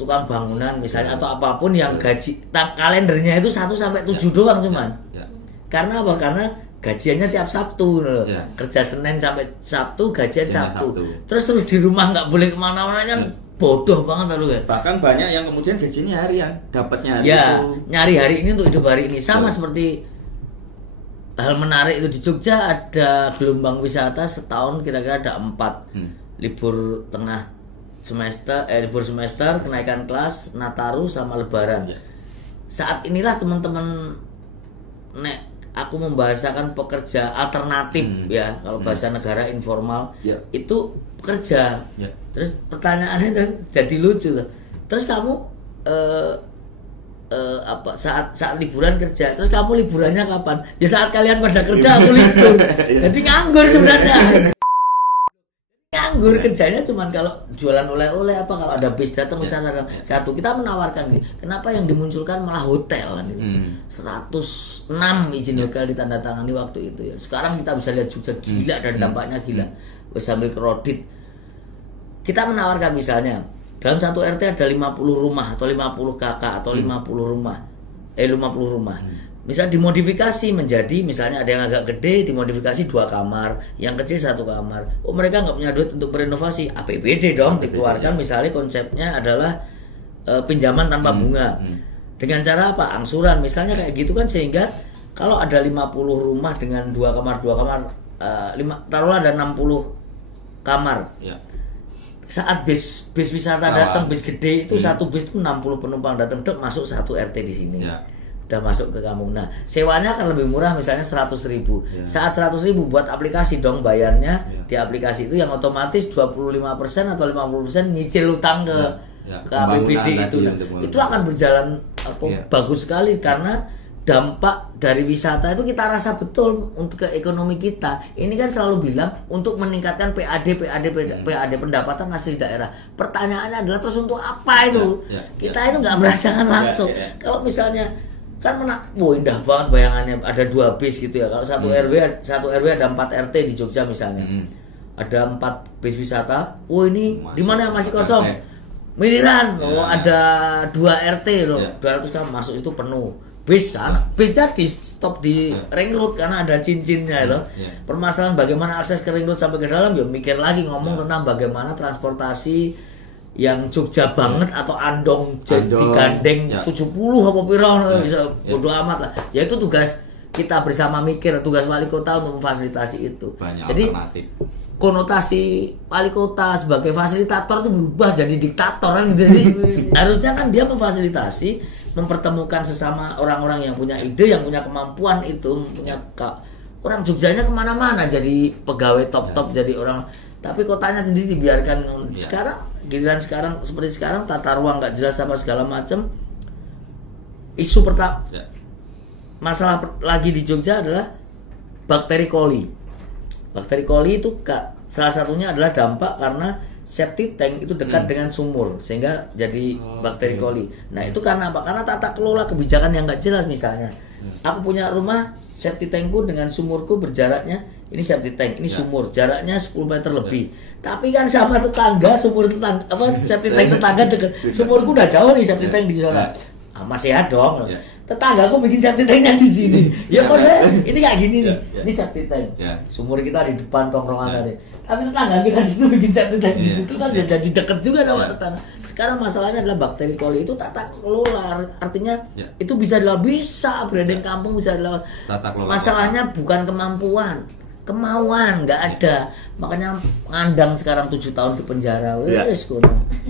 tukang bangunan misalnya atau apapun yang gaji kalendernya itu 1 sampai 7 doang cuman. Karena apa? Karena gajiannya tiap Sabtu loh. Kerja Senin sampai Sabtu, gajian Sabtu. Terus di rumah nggak boleh kemana-mana kan bodoh banget lalu ya. Bahkan banyak yang kemudian gajinya harian, dapatnya hari itu. Nyari hari ini untuk hidup hari ini. Sama seperti hal menarik itu di Jogja, ada gelombang wisata setahun kira-kira ada 4 libur tengah semester, libur semester, kenaikan kelas, Nataru sama Lebaran. Saat inilah teman-teman aku membahasakan pekerja alternatif ya, kalau bahasa negara informal itu pekerja. Terus pertanyaannya jadi lucu tuh. Terus kamu saat liburan kerja, terus kamu liburannya kapan? Ya saat kalian pada kerja aku libur. Jadi nganggur sebenarnya. Nganggur kerjanya cuman kalau jualan oleh-oleh apa kalau ada bis datang misalnya satu kita menawarkan nih. Kenapa yang dimunculkan malah hotel kan itu. 106 izin hotel ditandatangani waktu itu ya. Sekarang kita bisa lihat Jogja gila dan dampaknya gila. Sambil kerodit. Kita menawarkan misalnya dalam satu RT ada 50 rumah atau 50 kakak atau 50 rumah. 50 rumah. Misal dimodifikasi menjadi misalnya ada yang agak gede dimodifikasi 2 kamar, yang kecil 1 kamar. Oh mereka nggak punya duit untuk berenovasi, APBD dong dikeluarkan. Misalnya konsepnya adalah pinjaman tanpa bunga. Dengan cara apa? Angsuran misalnya kayak gitu kan, sehingga kalau ada 50 rumah dengan 2 kamar, taruhlah ada 60 kamar. Saat bis wisata datang, bis gede itu satu bis itu 60 penumpang datang, masuk 1 RT di sini. Udah masuk ke kamu. Nah, sewanya akan lebih murah misalnya 100.000. Saat 100.000 buat aplikasi dong bayarnya. Di aplikasi itu yang otomatis 25% atau 50% nyicil utang ke APBD itu. Itu akan berjalan bagus sekali karena dampak dari wisata itu kita rasa betul untuk ke ekonomi kita. Ini kan selalu bilang untuk meningkatkan PAD pendapatan asli daerah. Pertanyaannya adalah terus untuk apa itu? Kita itu nggak merasakan langsung. Kalau misalnya kan indah banget bayangannya ada 2 bis gitu ya. Kalau satu RW ada 4 RT di Jogja misalnya. Ada 4 bis wisata. Ini di mana yang masih kosong? Miliran. Ada 2 RT loh. 200 kan masuk itu penuh. Bisnya di stop di ring road karena ada cincinnya itu. Permasalahan bagaimana akses ke ring road sampai ke dalam ya mikir lagi ngomong tentang bagaimana transportasi yang Jogja banget atau Andong digandeng 70 apa piro bisa bodo amat lah. Ya itu tugas kita bersama mikir, tugas wali kota untuk memfasilitasi itu. Jadi konotasi wali kota sebagai fasilitator itu berubah jadi diktator kan gitu. Jadi harusnya kan dia memfasilitasi, mempertemukan sesama orang-orang yang punya ide, yang punya kemampuan itu, punya orang Jogjanya kemana-mana jadi pegawai top-top, jadi orang. Tapi kotanya sendiri dibiarkan. Giliran sekarang seperti sekarang tata ruang nggak jelas apa segala macam. Isu pertama masalah lagi di Jogja adalah bakteri coli. Bakteri coli itu salah satunya adalah dampak karena septic tank itu dekat dengan sumur sehingga jadi bakteri coli. Nah itu karena apa? Karena tata kelola kebijakan yang nggak jelas. Misalnya aku punya rumah, septic tankku dengan sumurku berjaraknya, ini septic tank, ini sumur, jaraknya 10 meter lebih. Tapi kan sama tetangga, septic tank tetangga dekat, sumurku udah jauh nih septic tank di sana. Masih ada dong. Tetanggaku bikin septic tanknya di sini. Ya boleh, ini kayak gini nih. Ini septic tank. Sumur kita di depan tongkrongan tadi. Tapi tetangga kita di situ bikin septic tank di situ kan jadi deket juga sama tetangga. Sekarang masalahnya adalah bakteri coli itu tata kelola, artinya itu bisa dilakukan, bisa branding kampung bisa dilakukan. Masalahnya bukan kemampuan, kemauan nggak ada. Makanya ngandang sekarang 7 tahun di penjara.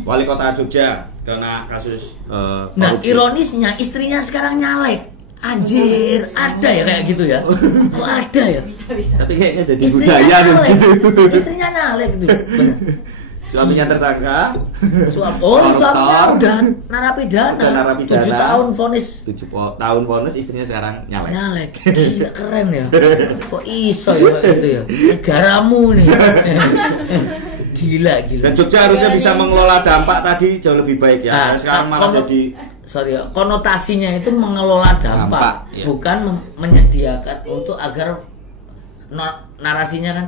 Wali Kota Jogja kena kasus korupsi. Nah ironisnya istrinya sekarang nyalek. Anjir, ada ya kayak gitu ya? Kok ada ya? Bisa. Tapi kayaknya jadi budaya gitu. Istrinya nyalek gitu. Suaminya tersangka. Suaminya udah narapidana. 7 tahun vonis. 7 tahun vonis, istrinya sekarang nyalek. Nyalek. Gila keren ya. Kok iso ya gitu ya? Negaramu nih. Gila. Dan Jogja harusnya bisa mengelola dampak tadi jauh lebih baik ya. Sekarang malah jadi konotasinya itu mengelola dampak. Bukan menyediakan untuk agar narasinya kan,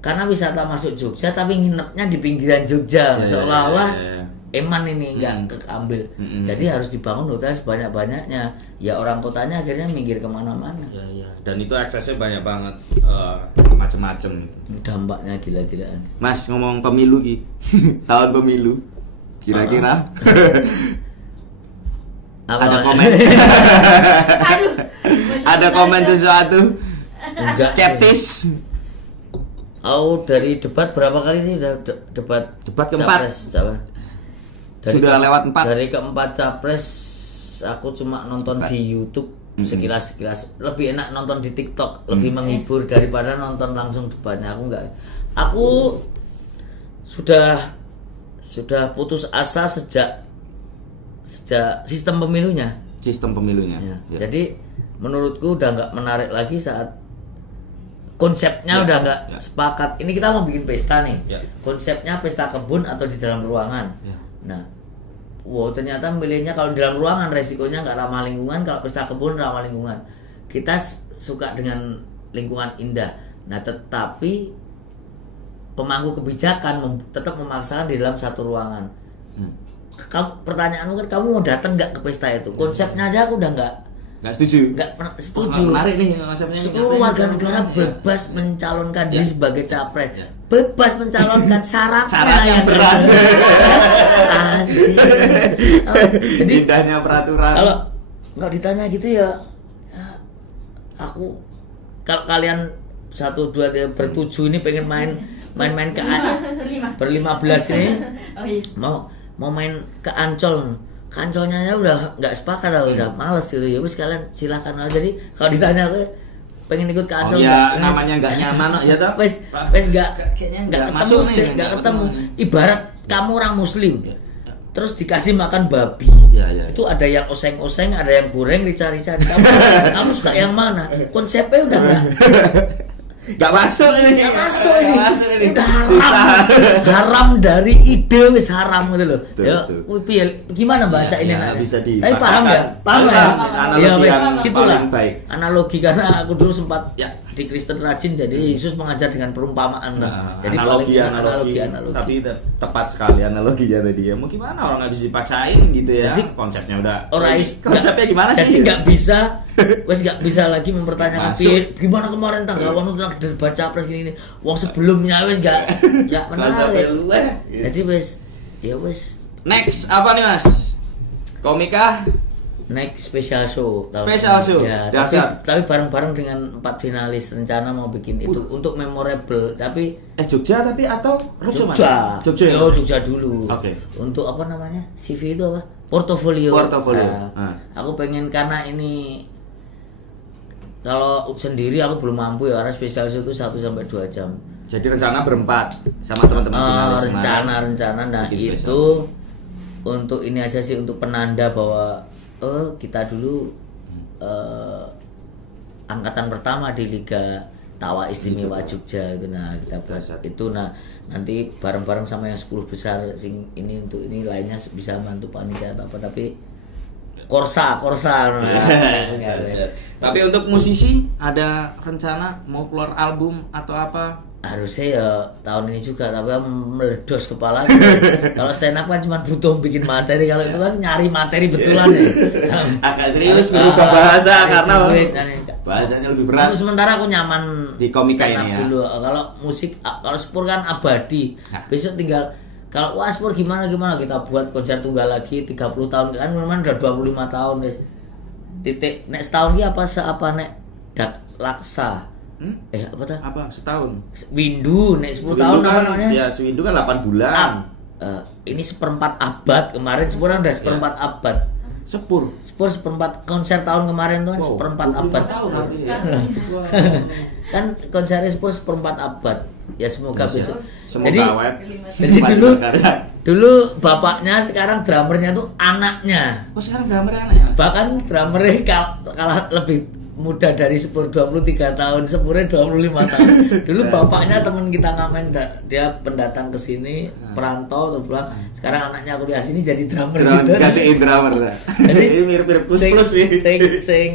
karena wisata masuk Jogja tapi nginepnya di pinggiran Jogja, seolah-olah eman ini nggak keambil. Jadi harus dibangun hotel sebanyak-banyaknya. Ya orang kotanya akhirnya minggir kemana-mana. Dan itu aksesnya banyak banget, macem-macem. Dampaknya gila-gilaan. Mas ngomong pemilu Ki. Tahun pemilu kira-kira ada komen? Aduh. Ada komen sesuatu? Skeptis. Dari debat berapa kali sih udah debat keempat? Sudah lewat 4. Dari keempat capres aku cuma nonton di YouTube sekilas. Lebih enak nonton di TikTok, lebih menghibur daripada nonton langsung debatnya. Aku sudah putus asa sejak sistem pemilunya. Ya. Jadi menurutku udah nggak menarik lagi saat konsepnya udah nggak sepakat. Ini kita mau bikin pesta nih. Konsepnya pesta kebun atau di dalam ruangan. Nah, ternyata milihnya kalau di dalam ruangan resikonya nggak ramah lingkungan, kalau pesta kebun ramah lingkungan. Kita suka dengan lingkungan indah. Nah, tetapi pemangku kebijakan tetap memaksakan di dalam satu ruangan. Pertanyaanmu kan, kamu mau datang nggak ke pesta itu? Konsepnya aja aku udah nggak setuju. Menarik nih konsepnya. Seluruh warga negara bebas mencalonkan diri sebagai capres, bebas mencalonkan syaratnya yang berat. Anjir. Jadi indahnya peraturan. Kalau nggak ditanya gitu ya, aku kalau kalian 1, 2, 3 bertujuh ini pengen main ke ber-15 ini mau main ke Ancol. Kancolnya ya udah nggak sepakat, udah males gitu ya. Wis kalian silakan aja. Jadi kalau ditanya tuh pengen ikut ke Ancol namanya nggak nyaman ya toh. Wes nggak ketemu. Ibarat kamu orang muslim terus dikasih makan babi. Itu ada yang oseng-oseng, ada yang goreng, rica-rica. Kamu suka yang mana? Konsepnya udah nggak masuk ini. Udah haram dari ide, wis haram gitu loh. Ya, gimana bahasa ini? Tapi paham ya? Ya wes, gitulah. Analogi, karena aku dulu sempat di Kristen rajin, jadi Yesus mengajar dengan perumpamaan. Jadi analogi. Tapi tepat sekali analoginya tadi ya. Mau gimana, orang nggak bisa dipaksain gitu ya. Jadi konsepnya udah. Konsepnya gimana sih? Jadi nggak bisa lagi mempertanyakan gimana kemarin tanggapan tentang debat capres gini. Wong sebelumnya wes nggak menarik. Jadi wes next apa nih Mas? Komika? Next special show. Ya, tapi bareng-bareng dengan 4 finalis, rencana mau bikin itu untuk memorable. Tapi Jogja tapi atau Jogja dulu. Oke. Untuk apa namanya? CV itu apa? Portofolio. Aku pengen, karena ini kalau sendiri aku belum mampu ya, karena special show itu 1-2 jam. Jadi rencana berempat sama teman-teman finalis. Rencana. Nah, itu untuk ini aja sih, untuk penanda bahwa kita dulu angkatan pertama di Liga Tawa Istimewa Jogja itu. Nah, kita buat itu. Nah, nanti bareng-bareng sama yang 10 besar sing ini untuk ini lainnya bisa bantu panitia atau apa, tapi Korsa. Tapi untuk musisi ada rencana mau keluar album atau apa? Harusnya ya tahun ini juga, tapi meledos kepala. Kalau stand up kan cuma butuh bikin materi, kalau itu kan nyari materi betulan ya. Agak serius berubah bahasa karena bahasanya lebih berat. Untuk sementara aku nyaman di komika ini ya. Dulu. Kalau musik, kalau sport kan abadi. Besok tinggal kalau wah sport gimana kita buat konser tunggal lagi 30 tahun kan memang udah 25 tahun guys. Titik nek setahun ki apa nek dak laksa. Apa tuh? Apa setahun? Windu nek 10 tahun kan, apa namanya? Ya, Windu kan 8 bulan. Ini seperempat abad kemarin, sekarang udah seperempat abad. Sepur seperempat konser tahun kemarin tuh kan seperempat abad. Kan konser Spur seperempat abad. Ya semoga besok. Semoga jadi dulu bapaknya, sekarang drummernya tuh anaknya. Oh sekarang drummernya anaknya? Bahkan drummernya kalah lebih muda dari Spur 23 tahun, Spurnya 25 tahun. Dulu bapaknya teman kita ngamen, dia pendatang ke sini, perantau terus pulang. Sekarang anaknya kuliah sini jadi drummer gitu. Gantiin drummer. Jadi mirip-mirip plus nih. Sing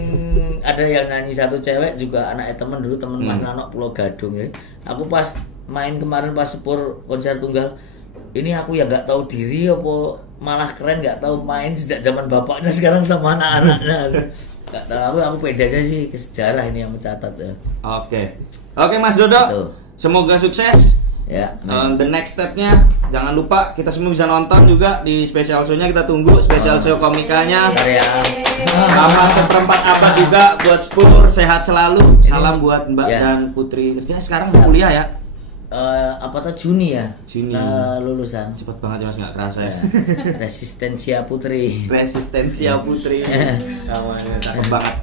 ada yang nyanyi satu cewek juga anaknya teman dulu, teman Mas Nanok Pulau Gadung ya. Aku pas main kemarin pas Spur konser tunggal, ini aku ya nggak tahu diri apa malah keren, nggak tahu main sejak zaman bapaknya sekarang sama anak-anaknya. Nggak tahu, aku pede aja sih, ke sejarah ini yang mencatat ya. Oke Mas Dodo, tuh. Semoga sukses ya. The next stepnya jangan lupa kita semua bisa nonton juga di special show-nya, kita tunggu special show komikanya sama seperempat abad juga buat Spur. Sehat selalu, salam buat Mbak dan Putri. Kerjanya sekarang kuliah ya. Apa tuh Juni ya? Juni. Lulusan. Cepet banget ya Mas, nggak kerasa ya. Resistensia Putri. Namanya cakep banget.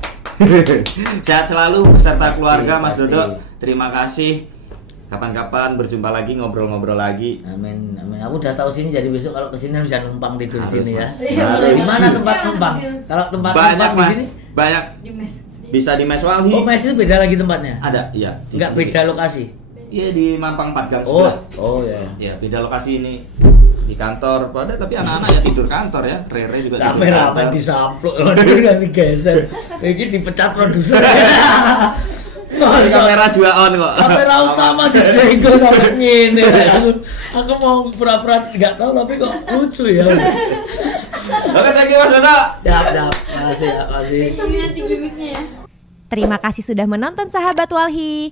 Sehat selalu beserta keluarga Mas Dodo. Terima kasih. Kapan-kapan berjumpa lagi, ngobrol-ngobrol lagi. Amin. Aku udah tahu sini, jadi besok kalau kesini bisa numpang tidur sini ya. Harus. Di mana tempat numpang? Kalau tempat banyak numpang Mas, di sini? banyak. Bisa di Mes Walhi. Oh, Mes itu beda lagi tempatnya? Ada, iya. Enggak beda lokasi. Iya di Mampang 4 Gang sebelah. Oh ya. Ya beda lokasi ini di kantor. Padahal tapi anak-anak ya tidur kantor ya. Rere juga tidur kamera kantor. disampluk, waduh kan digeser. Ini dipecat produser. Kamera 2 on kok. Kamera utama disenggol sampai ngene. Aku mau pura-pura enggak tahu tapi kok lucu ya. Oke, thank you Mas Dodo. Siap. Makasih. Itu lihat gimmicknya ya. Terima kasih sudah menonton sahabat Walhi.